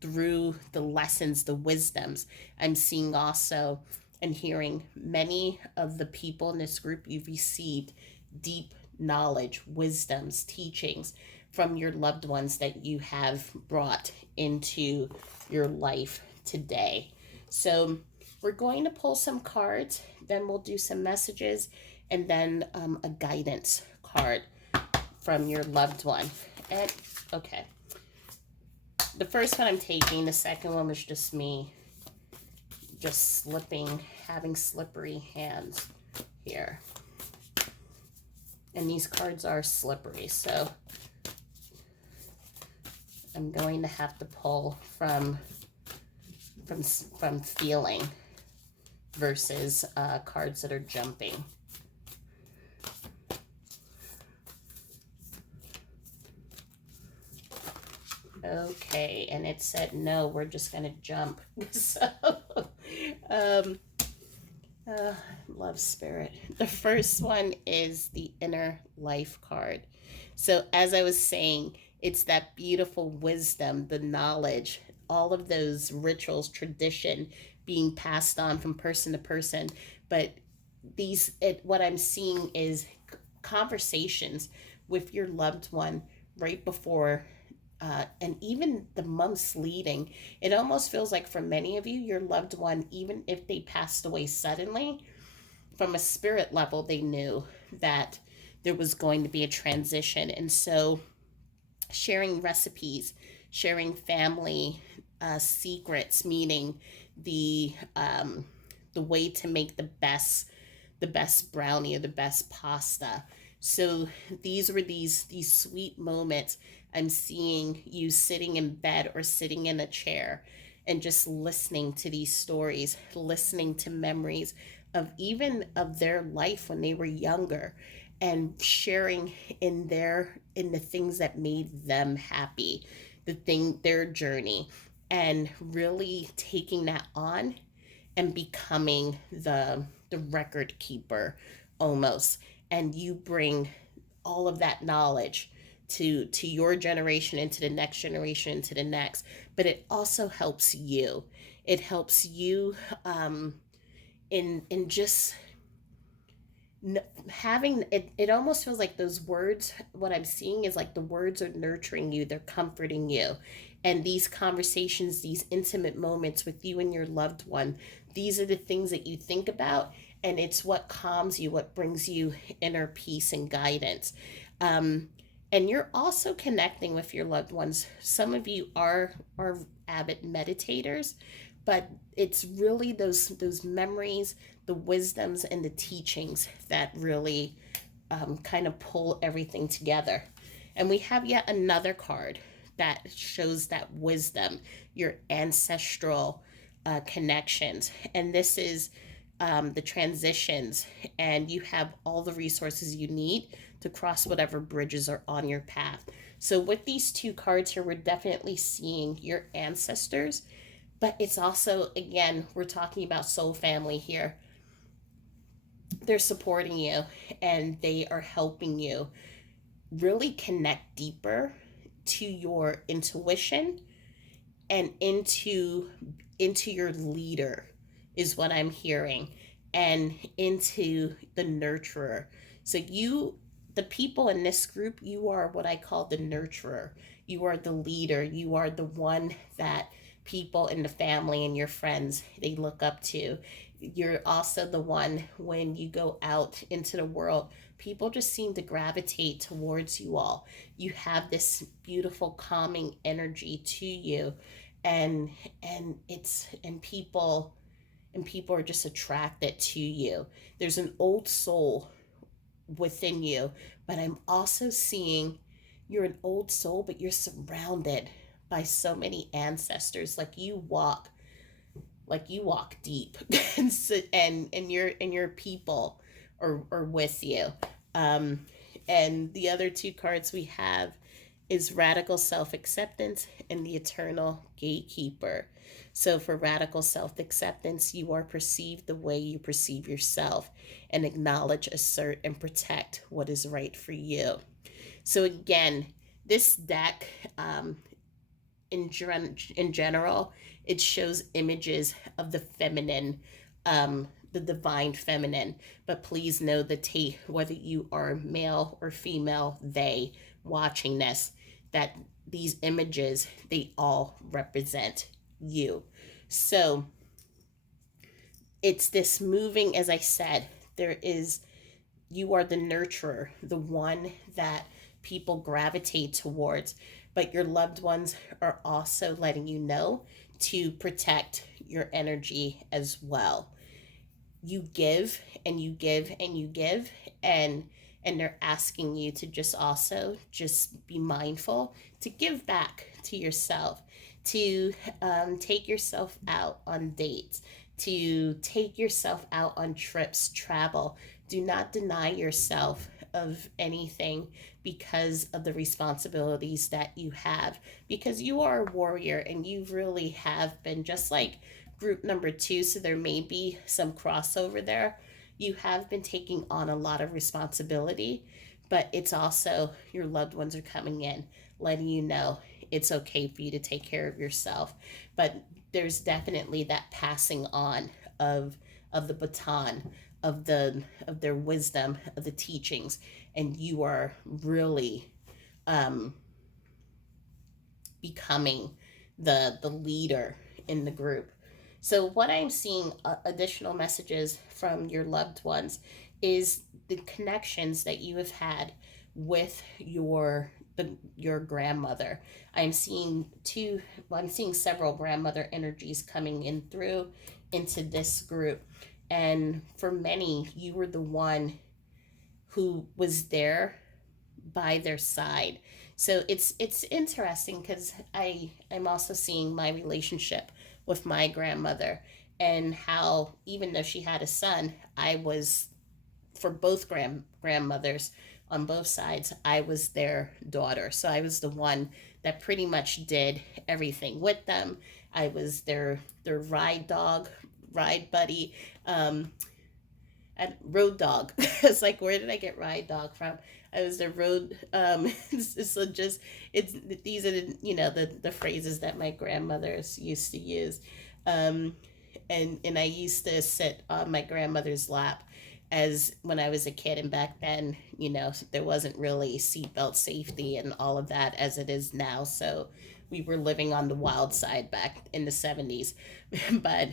through the lessons, the wisdoms. I'm seeing also and hearing many of the people in this group, you've received deep knowledge, wisdoms, teachings from your loved ones that you have brought into your life today. So we're going to pull some cards, then we'll do some messages, and then a guidance card from your loved one. And okay, the first one I'm taking, the second one was just me just slipping, having slippery hands here. And these cards are slippery, so I'm going to have to pull from feeling versus cards that are jumping. Okay, and it said no, we're just gonna jump. So, love spirit. The first one is the inner life card. So, as I was saying, it's that beautiful wisdom, the knowledge, all of those rituals, tradition being passed on from person to person. But what I'm seeing is conversations with your loved one right before and even the months leading. It almost feels like for many of you, your loved one, even if they passed away suddenly, from a spirit level, they knew that there was going to be a transition. And so sharing recipes, sharing family secrets, meaning the way to make the best brownie or the best pasta. So these were these sweet moments. I'm seeing you sitting in bed or sitting in a chair and just listening to these stories, listening to memories of even of their life when they were younger, and sharing in the things that made them happy, their journey, and really taking that on and becoming the record keeper almost. And you bring all of that knowledge to your generation, into the next generation, into the next. But it also helps you. It helps you in just having it. It almost feels like those words, what I'm seeing is like the words are nurturing you, they're comforting you. And these conversations, these intimate moments with you and your loved one, these are the things that you think about, and it's what calms you, what brings you inner peace and guidance. um, and you're also connecting with your loved ones. Some of you are avid meditators, but it's really those memories, the wisdoms, and the teachings that really kind of pull everything together. And we have yet another card that shows that wisdom, your ancestral connections. And this is the transitions, and you have all the resources you need to cross whatever bridges are on your path. So, with these two cards here, we're definitely seeing your ancestors, but it's also, again, we're talking about soul family here. They're supporting you and they are helping you really connect deeper to your intuition and into your leader is what I'm hearing, and into the nurturer. So you, the people in this group, you are what I call the nurturer. You are the leader. You are the one that people in the family and your friends, they look up to. You're also the one, when you go out into the world, people just seem to gravitate towards you all. You have this beautiful calming energy to you, and people are just attracted to you. There's an old soul within you, but I'm also seeing you're an old soul, but you're surrounded by so many ancestors. Like you walk deep, and so, and your people are with you. Um, and the other two cards we have is radical self acceptance and the eternal gatekeeper. So, for radical self acceptance, you are perceived the way you perceive yourself, and acknowledge, assert, and protect what is right for you. So, again, this deck, in general, it shows images of the feminine, the divine feminine. But please know the take, whether you are male or female, they watching this, that these images, they all represent you. So it's this moving, as I said, there is, you are the nurturer, the one that people gravitate towards, but your loved ones are also letting you know to protect your energy as well. You give and you give and you give, and they're asking you to just also just be mindful to give back to yourself, to take yourself out on dates, to take yourself out on trips, travel. Do not deny yourself of anything because of the responsibilities that you have, because you are a warrior and you really have been, just like group number two, so there may be some crossover there. You have been taking on a lot of responsibility, but it's also your loved ones are coming in, letting you know it's okay for you to take care of yourself. But there's definitely that passing on of the baton, of their wisdom, of the teachings, and you are really um, becoming the leader in the group. So what I'm seeing, additional messages from your loved ones, is the connections that you have had with your grandmother. I'm seeing two. Well, I'm seeing several grandmother energies coming in through into this group, and for many, you were the one who was there by their side. So it's interesting because I'm also seeing my relationship with my grandmother, and how, even though she had a son, I was, for both grandmothers on both sides, I was their daughter. So I was the one that pretty much did everything with them. I was their ride dog, ride buddy, and road dog. It's like, where did I get ride dog from? I was the road. So just, it's, these are the phrases that my grandmothers used to use, um, and I used to sit on my grandmother's lap, as when I was a kid, and back then, there wasn't really seatbelt safety and all of that as it is now. So we were living on the wild side back in the 70s. But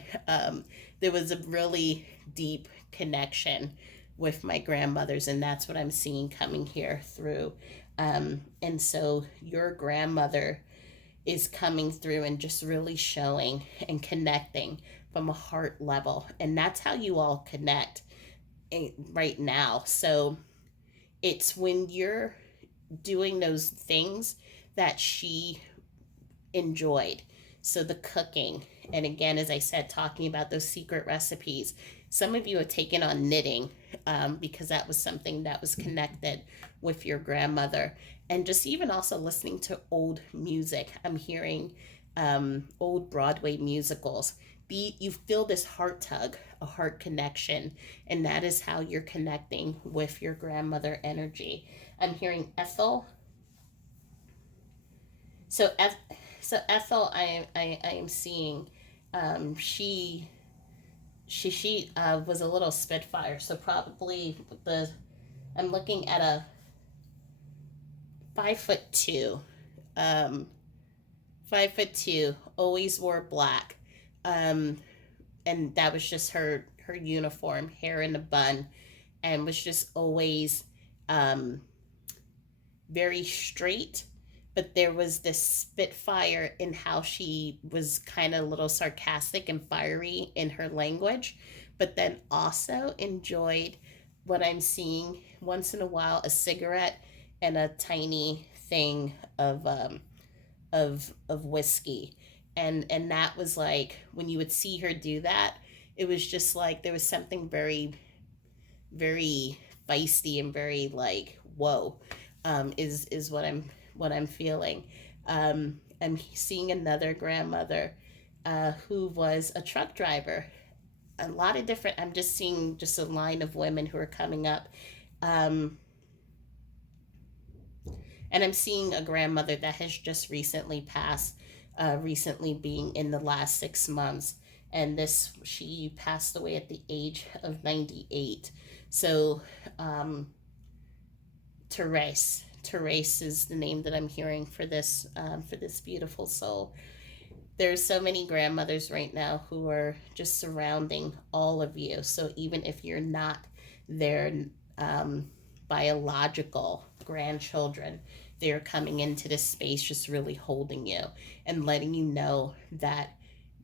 there was a really deep connection with my grandmothers, and that's what I'm seeing coming here through. And so your grandmother is coming through and just really showing and connecting from a heart level, and that's how you all connect right now. So it's when you're doing those things that she enjoyed. So the cooking And again, as I said, talking about those secret recipes, some of you have taken on knitting, because that was something that was connected with your grandmother. And just even also listening to old music. I'm hearing old Broadway musicals. You feel this heart tug, a heart connection, and that is how you're connecting with your grandmother energy. I'm hearing Ethel. So, Ethel, I am seeing, she was a little Spitfire. So probably the I'm looking at a 5'2", um, 5'2", always wore black, um, and that was just her uniform, hair in a bun, and was just always um, very straight. But there was this spitfire in how she was kind of a little sarcastic and fiery in her language, but then also enjoyed what I'm seeing once in a while, a cigarette and a tiny thing of whiskey. And that was like when you would see her do that, it was just like there was something very, very feisty and very like whoa, is what I'm feeling. I'm seeing another grandmother who was a truck driver. A lot of different. I'm just seeing just a line of women who are coming up, um, and I'm seeing a grandmother that has just recently passed. Recently being in the last 6 months, and this she passed away at the age of 98. So, um, Therese. Therese is the name that I'm hearing for this beautiful soul. There's so many grandmothers right now who are just surrounding all of you. So even if you're not their um, biological grandchildren, they're coming into this space just really holding you and letting you know that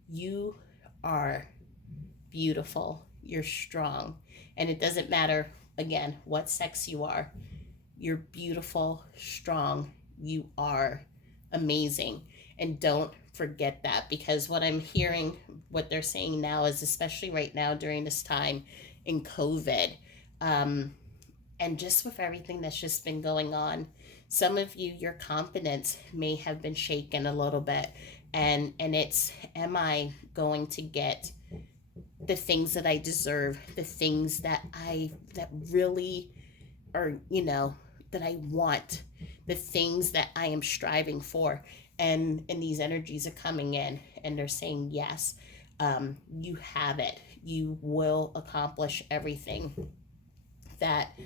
you are beautiful, you're strong, and it doesn't matter again what sex you are. You're beautiful, strong, you are amazing. And don't forget that, because what I'm hearing, what they're saying now is, especially right now during this time in COVID, um, and just with everything that's just been going on, some of you, your confidence may have been shaken a little bit. And it's, am I going to get the things that I deserve, the things that really are, that I want, the things that I am striving for. And these energies are coming in and they're saying yes, you have it, you will accomplish everything that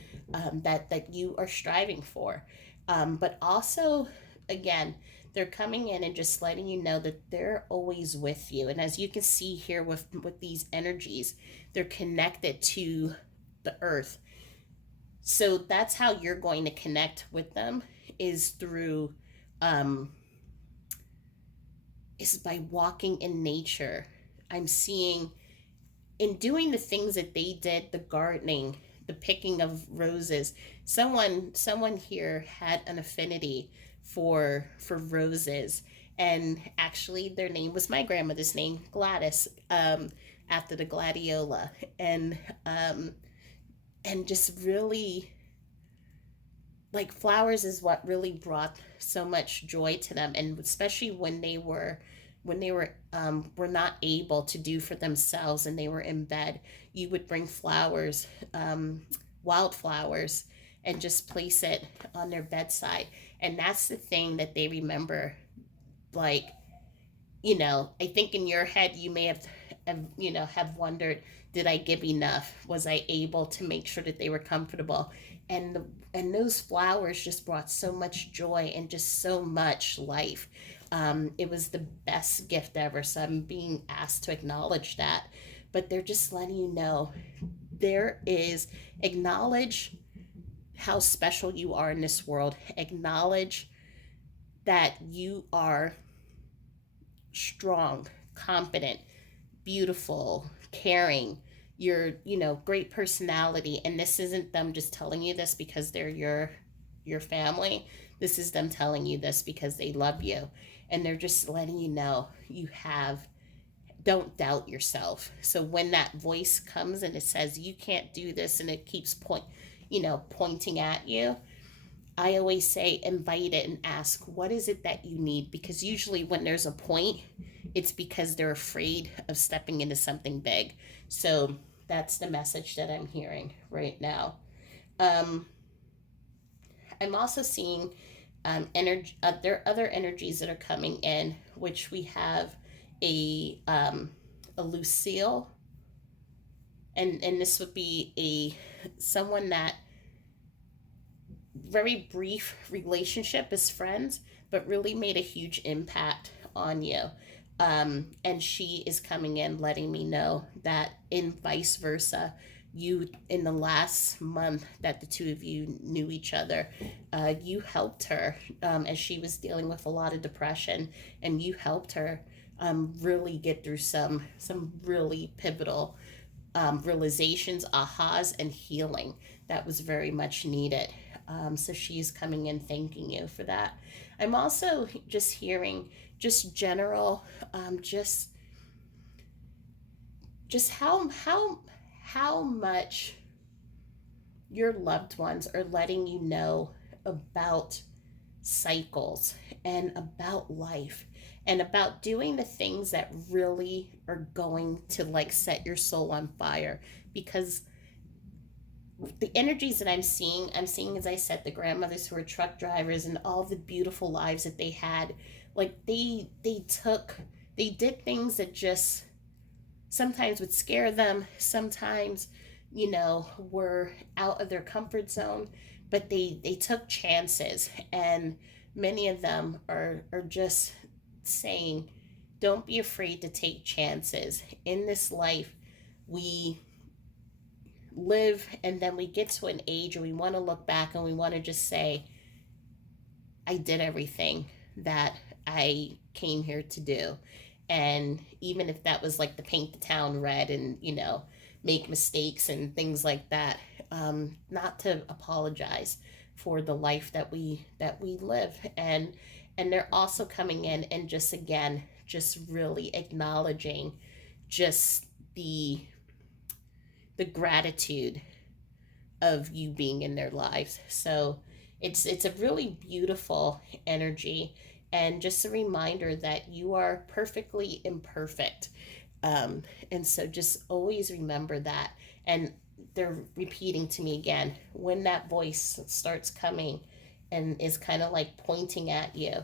that you are striving for. But also, again, they're coming in and just letting you know that they're always with you. And as you can see here with these energies, they're connected to the earth. So that's how you're going to connect with them, is through um is by walking in nature. I'm seeing in doing the things that they did, the gardening, the picking of roses. Someone here had an affinity for roses, and actually their name was my grandmother's name, Gladys, after the gladiola. Um and just really, like, flowers is what really brought so much joy to them, and especially when they were not able to do for themselves and they were in bed, you would bring flowers, wildflowers, and just place it on their bedside. And that's the thing that they remember. Like, I think in your head you may have wondered, did I give enough? Was I able to make sure that they were comfortable? And those flowers just brought so much joy and just so much life. It was the best gift ever. So I'm being asked to acknowledge that. But they're just letting you know, there is, acknowledge how special you are in this world. Acknowledge that you are strong, confident, beautiful, caring. You're, great personality. And this isn't them just telling you this because they're your family. This is them telling you this because they love you. And they're just letting you know, don't doubt yourself. So when that voice comes and it says you can't do this and it keeps pointing at you, I always say invite it and ask, what is it that you need? Because usually when there's a point, it's because they're afraid of stepping into something big. So that's the message that I'm hearing right now. Um, I'm also seeing energy. There are other energies that are coming in, which we have a Lucille, and this would be a someone that very brief relationship as friends, but really made a huge impact on you. And she is coming in letting me know that in vice versa, you in the last month that the two of you knew each other, you helped her as she was dealing with a lot of depression, and you helped her really get through some really pivotal realizations, ahas, and healing that was very much needed. So she's coming in thanking you for that. I'm also just hearing just general, just how much your loved ones are letting you know about cycles and about life and about doing the things that really are going to like set your soul on fire. Because the energies that I'm seeing, as I said, the grandmothers who were truck drivers and all the beautiful lives that they had, like they did things that just sometimes would scare them, sometimes, were out of their comfort zone, but they took chances. And many of them are just saying, don't be afraid to take chances. In this life, we live and then we get to an age where we want to look back and we want to just say, I did everything that I came here to do. And even if that was like to paint the town red and, make mistakes and things like that, not to apologize for the life that we live. And they're also coming in and just again, just really acknowledging just the gratitude of you being in their lives. So it's a really beautiful energy, and just a reminder that you are perfectly imperfect. And so just always remember that. And they're repeating to me again, when that voice starts coming and is kind of like pointing at you,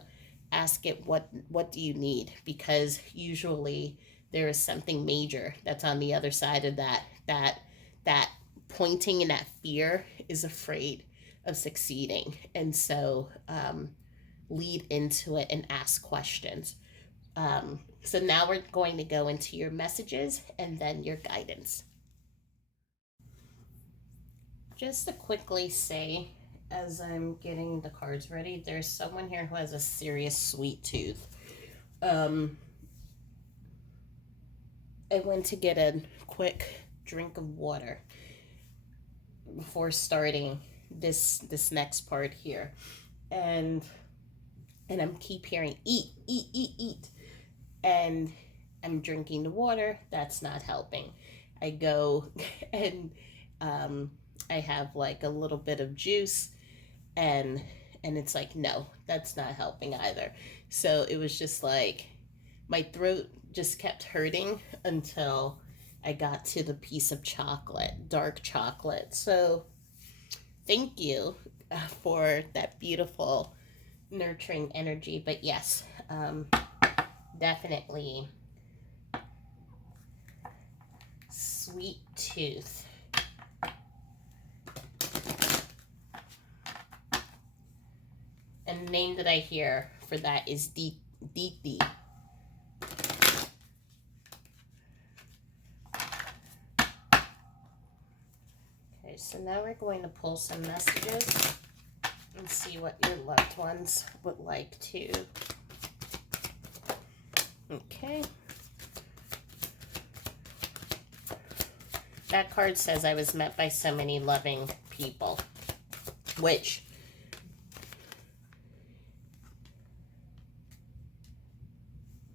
ask it, what do you need? Because usually there is something major that's on the other side of that pointing, and that fear is afraid of succeeding. And so lead into it and ask questions. So now we're going to go into your messages and then your guidance. Just to quickly say, as I'm getting the cards ready, there's someone here who has a serious sweet tooth. I went to get a quick drink of water before starting this next part here, and I'm keep hearing eat, eat, eat, eat, and I'm drinking the water. That's not helping. I go and I have like a little bit of juice, and it's like, no, that's not helping either. So it was just like my throat just kept hurting until I got to the piece of chocolate, dark chocolate. So thank you for that beautiful nurturing energy. But yes, definitely sweet tooth. And the name that I hear for that is Diti. Okay, so now we're going to pull some messages and see what your loved ones would like to. Okay. That card says I was met by so many loving people, which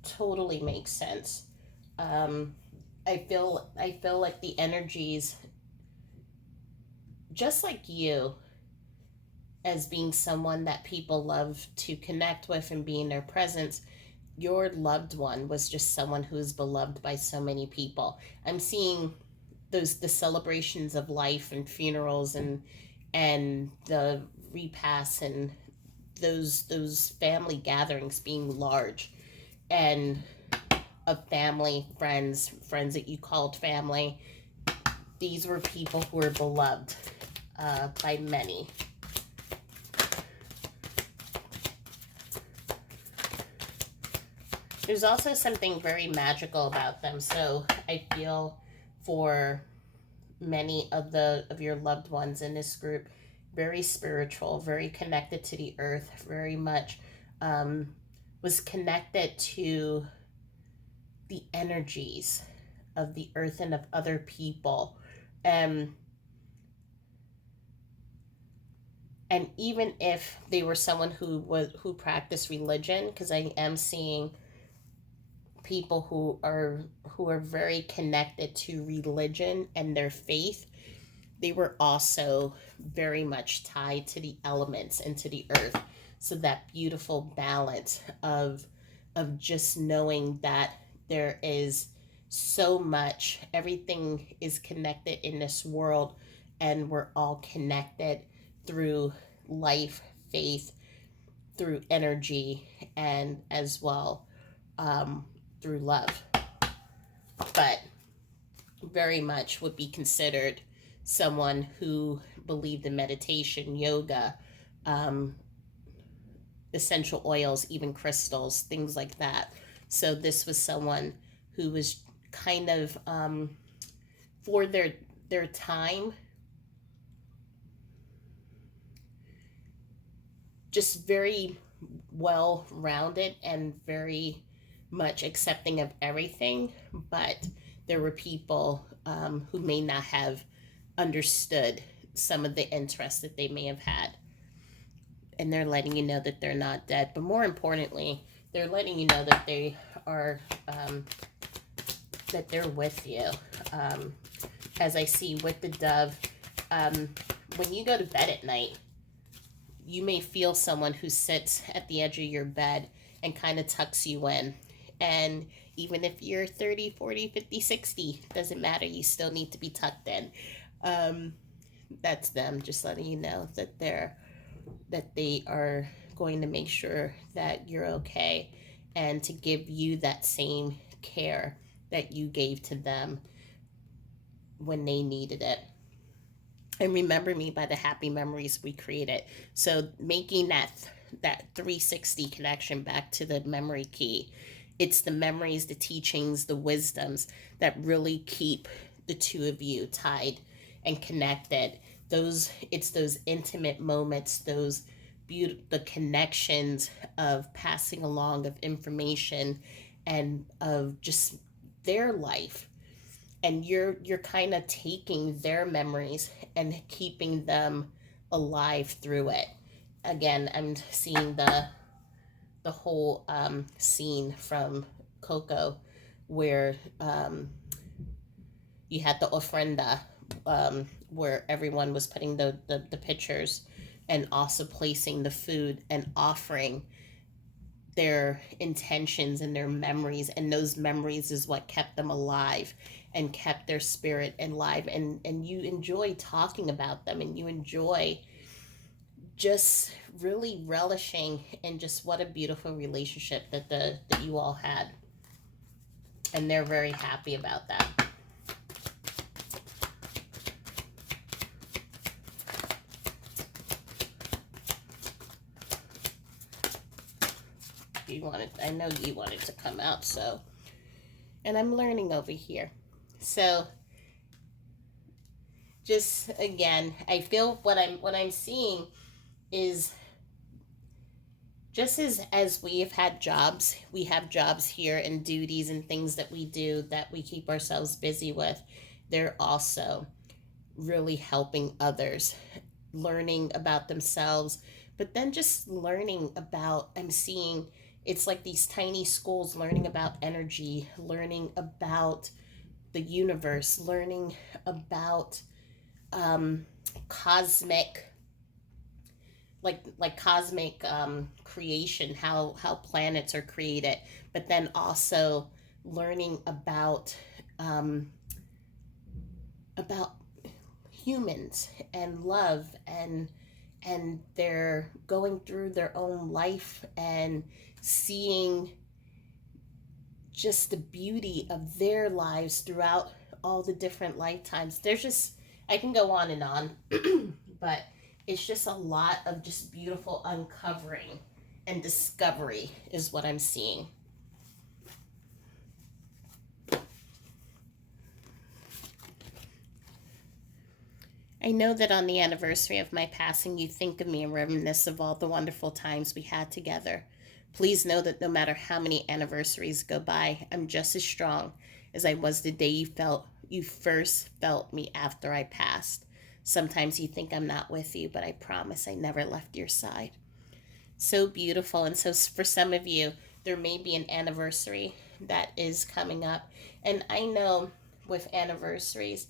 totally makes sense. Um, I feel like the energies, just like you, as being someone that people love to connect with and be in their presence, your loved one was just someone who is beloved by so many people. I'm seeing the celebrations of life and funerals and the repasts and those family gatherings being large, and of family, friends that you called family. These were people who were beloved by many. There's also something very magical about them. So I feel for many of your loved ones in this group, very spiritual, very connected to the earth, very much um, was connected to the energies of the earth and of other people. Um, and even if they were someone who practiced religion, because I am seeing people who are very connected to religion and their faith, they were also very much tied to the elements and to the earth. So that beautiful balance of just knowing that there is so much, everything is connected in this world, and we're all connected through life, faith, through energy, and as well um, through love. But very much would be considered someone who believed in meditation, yoga, um, essential oils, even crystals, things like that. So this was someone who was kind of for their time, just very well rounded and very much accepting of everything. But there were people who may not have understood some of the interests that they may have had. And they're letting you know that they're not dead. But more importantly, they're letting you know that they are, that they're with you. Um, as I see with the dove, um, when you go to bed at night, you may feel someone who sits at the edge of your bed and kind of tucks you in. And even if you're 30, 40, 50, 60, doesn't matter, you still need to be tucked in. Um, that's them just letting you know that they are going to make sure that you're okay, and to give you that same care that you gave to them when they needed it. And remember me by the happy memories we created. So making that 360 connection back to the memory key. It's the memories, the teachings, the wisdoms that really keep the two of you tied and connected. It's those intimate moments, those the connections of passing along of information and of just their life, and you're kind of taking their memories and keeping them alive through it. Again, I'm seeing the whole scene from Coco, where you had the ofrenda, where everyone was putting the pictures and also placing the food and offering their intentions and their memories, and those memories is what kept them alive and kept their spirit alive, and you enjoy talking about them, and you enjoy just really relishing in just what a beautiful relationship that you all had, and they're very happy about that. I know you wanted to come out, so, and I'm learning over here. So just again, I feel what I'm seeing is, just as we have had jobs, we have jobs here and duties and things that we do that we keep ourselves busy with. They're also really helping others, learning about themselves, but then just learning about, I'm seeing It's like these tiny schools learning about energy, learning about the universe, learning about um, cosmic, cosmic creation, how planets are created, but then also learning um, about humans and love, and they're going through their own life and seeing just the beauty of their lives throughout all the different lifetimes. There's just, I can go on and on, but it's just a lot of just beautiful uncovering and discovery is what I'm seeing. I know that on the anniversary of my passing, you think of me and reminisce of all the wonderful times we had together. Please know that no matter how many anniversaries go by, I'm just as strong as I was the day you first felt me after I passed. Sometimes you think I'm not with you, but I promise I never left your side. So beautiful. And so for some of you, there may be an anniversary that is coming up. And I know with anniversaries,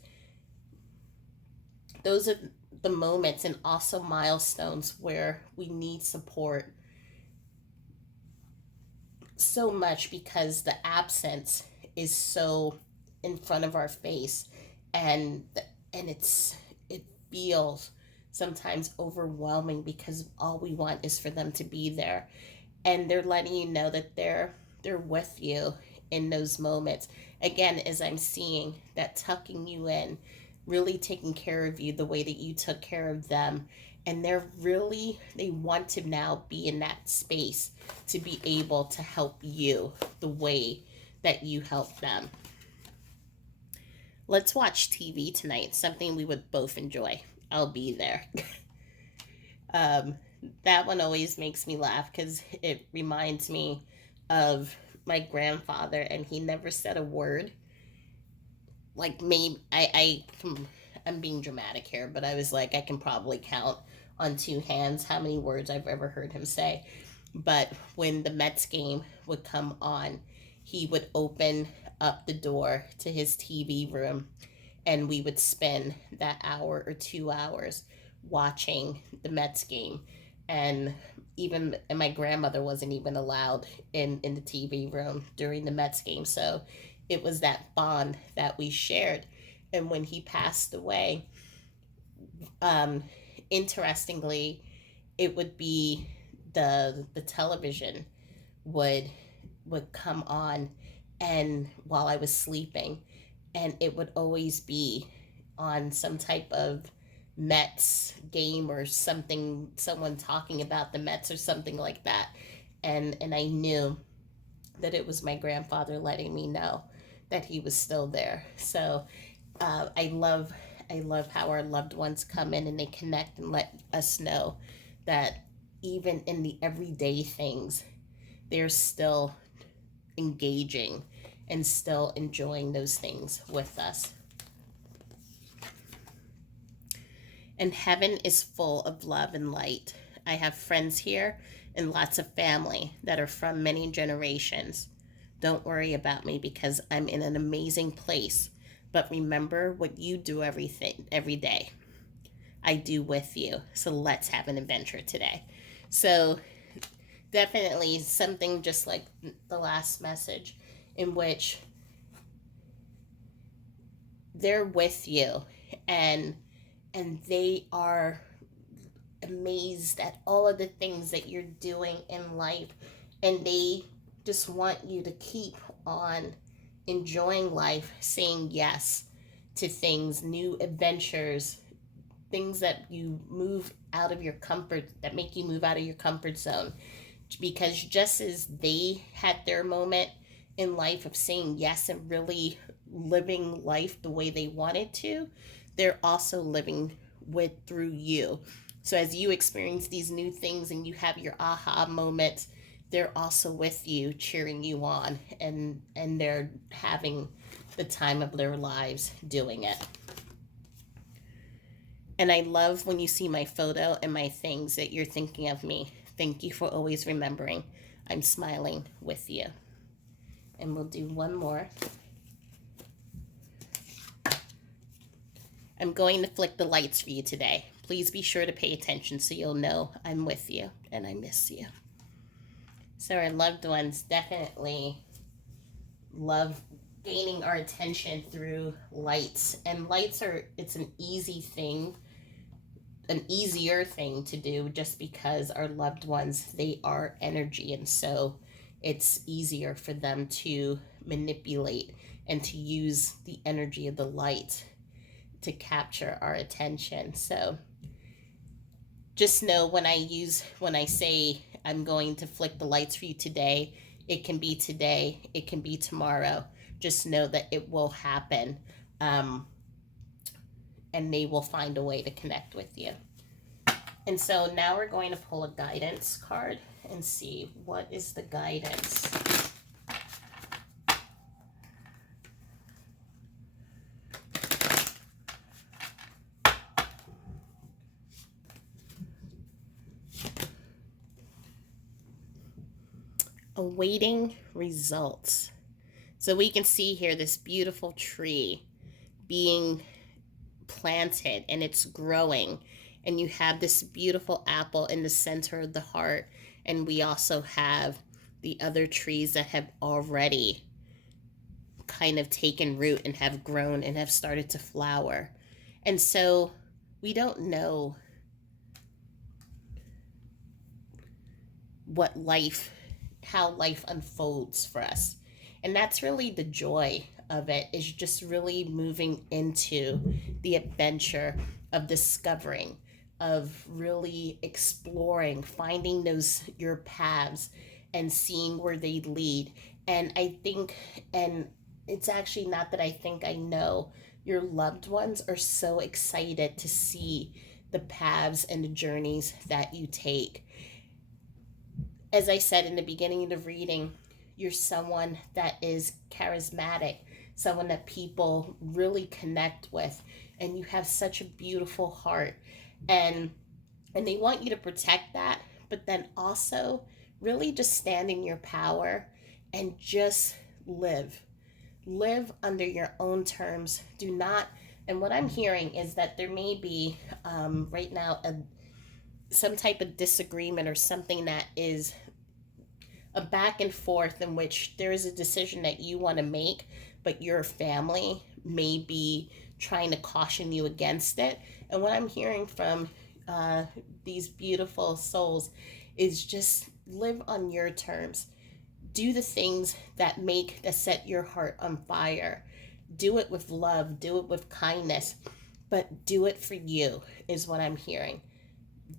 those are the moments and also milestones where we need support so much because the absence is so in front of our face, and it feels sometimes overwhelming because all we want is for them to be there, and they're letting you know that they're with you in those moments. Again, as I'm seeing that, tucking you in, really taking care of you the way that you took care of them, and they want to now be in that space to be able to help you the way that you help them. Let's watch TV tonight, something we would both enjoy. I'll be there. um, that one always makes me laugh because it reminds me of my grandfather, and he never said a word. Like, maybe I'm being dramatic here, but I was like, I can probably count on two hands how many words I've ever heard him say. But when the Mets game would come on, he would open up the door to his TV room, and we would spend that hour or 2 hours watching the Mets game. And my grandmother wasn't even allowed in the TV room during the Mets game. So it was that bond that we shared. And when he passed away, um, interestingly, it would be the television would come on, and while I was sleeping, and it would always be on some type of Mets game or something, someone talking about the Mets or something like that. And I knew that it was my grandfather letting me know that he was still there. So I love how our loved ones come in and they connect and let us know that even in the everyday things, they're still engaging and still enjoying those things with us. And heaven is full of love and light. I have friends here and lots of family that are from many generations. Don't worry about me because I'm in an amazing place. But remember what you do every day. I do with you. So let's have an adventure today. So definitely something just like the last message, in which they're with you, and they are amazed at all of the things that you're doing in life, and they just want you to keep on enjoying life, saying yes to things, new adventures, things that make you move out of your comfort zone. Because just as they had their moment in life of saying yes and really living life the way they wanted to, they're also living through you. So as you experience these new things and you have your aha moments, they're also with you, cheering you on, and they're having the time of their lives doing it. And I love when you see my photo and my things that you're thinking of me. Thank you for always remembering. I'm smiling with you. And we'll do one more. I'm going to flick the lights for you today. Please be sure to pay attention so you'll know I'm with you and I miss you. So our loved ones definitely love gaining our attention through lights. And lights are, it's an easy thing, an easier thing to do just because our loved ones, they are energy. And so it's easier for them to manipulate and to use the energy of the light to capture our attention. So just know when I say I'm going to flick the lights for you today, it can be today, it can be tomorrow. Just know that it will happen, and they will find a way to connect with you. And so now we're going to pull a guidance card and see what is the guidance. Awaiting results. So we can see here this beautiful tree being planted and it's growing, and you have this beautiful apple in the center of the heart, and we also have the other trees that have already kind of taken root and have grown and have started to flower. And so we don't know how life unfolds for us. And that's really the joy of it, is just really moving into the adventure of discovering, of really exploring, finding your paths and seeing where they lead. And I think, and it's actually not that I think, I know your loved ones are so excited to see the paths and the journeys that you take. As I said in the beginning of the reading, you're someone that is charismatic, someone that people really connect with, and you have such a beautiful heart. And they want you to protect that, but then also really just stand in your power and just live under your own terms. Do not, and what I'm hearing is that there may be right now some type of disagreement or something that is a back and forth in which there is a decision that you want to make, but your family may be trying to caution you against it. And what I'm hearing from these beautiful souls is just live on your terms. Do the things that set your heart on fire. Do it with love, do it with kindness, but do it for you, is what I'm hearing.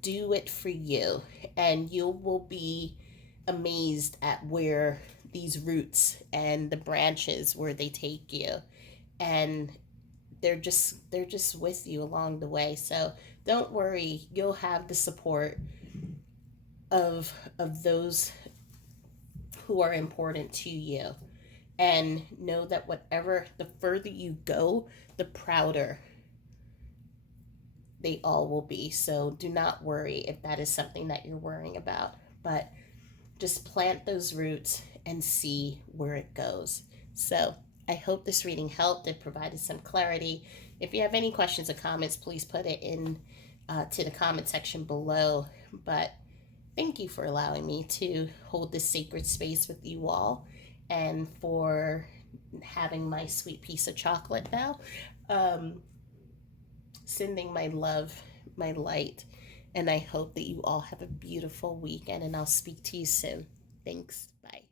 Do it for you, and you will be amazed at where these roots and the branches, where they take you, and they're just with you along the way. So don't worry, you'll have the support of those who are important to you. And know that the further you go, the prouder they all will be. So do not worry if that is something that you're worrying about, but just plant those roots and see where it goes. So I hope this reading helped. It provided some clarity. If you have any questions or comments, please put it in to the comment section below. But thank you for allowing me to hold this sacred space with you all, and for having my sweet piece of chocolate now. Sending my love, my light, and I hope that you all have a beautiful weekend, and I'll speak to you soon. Thanks. Bye.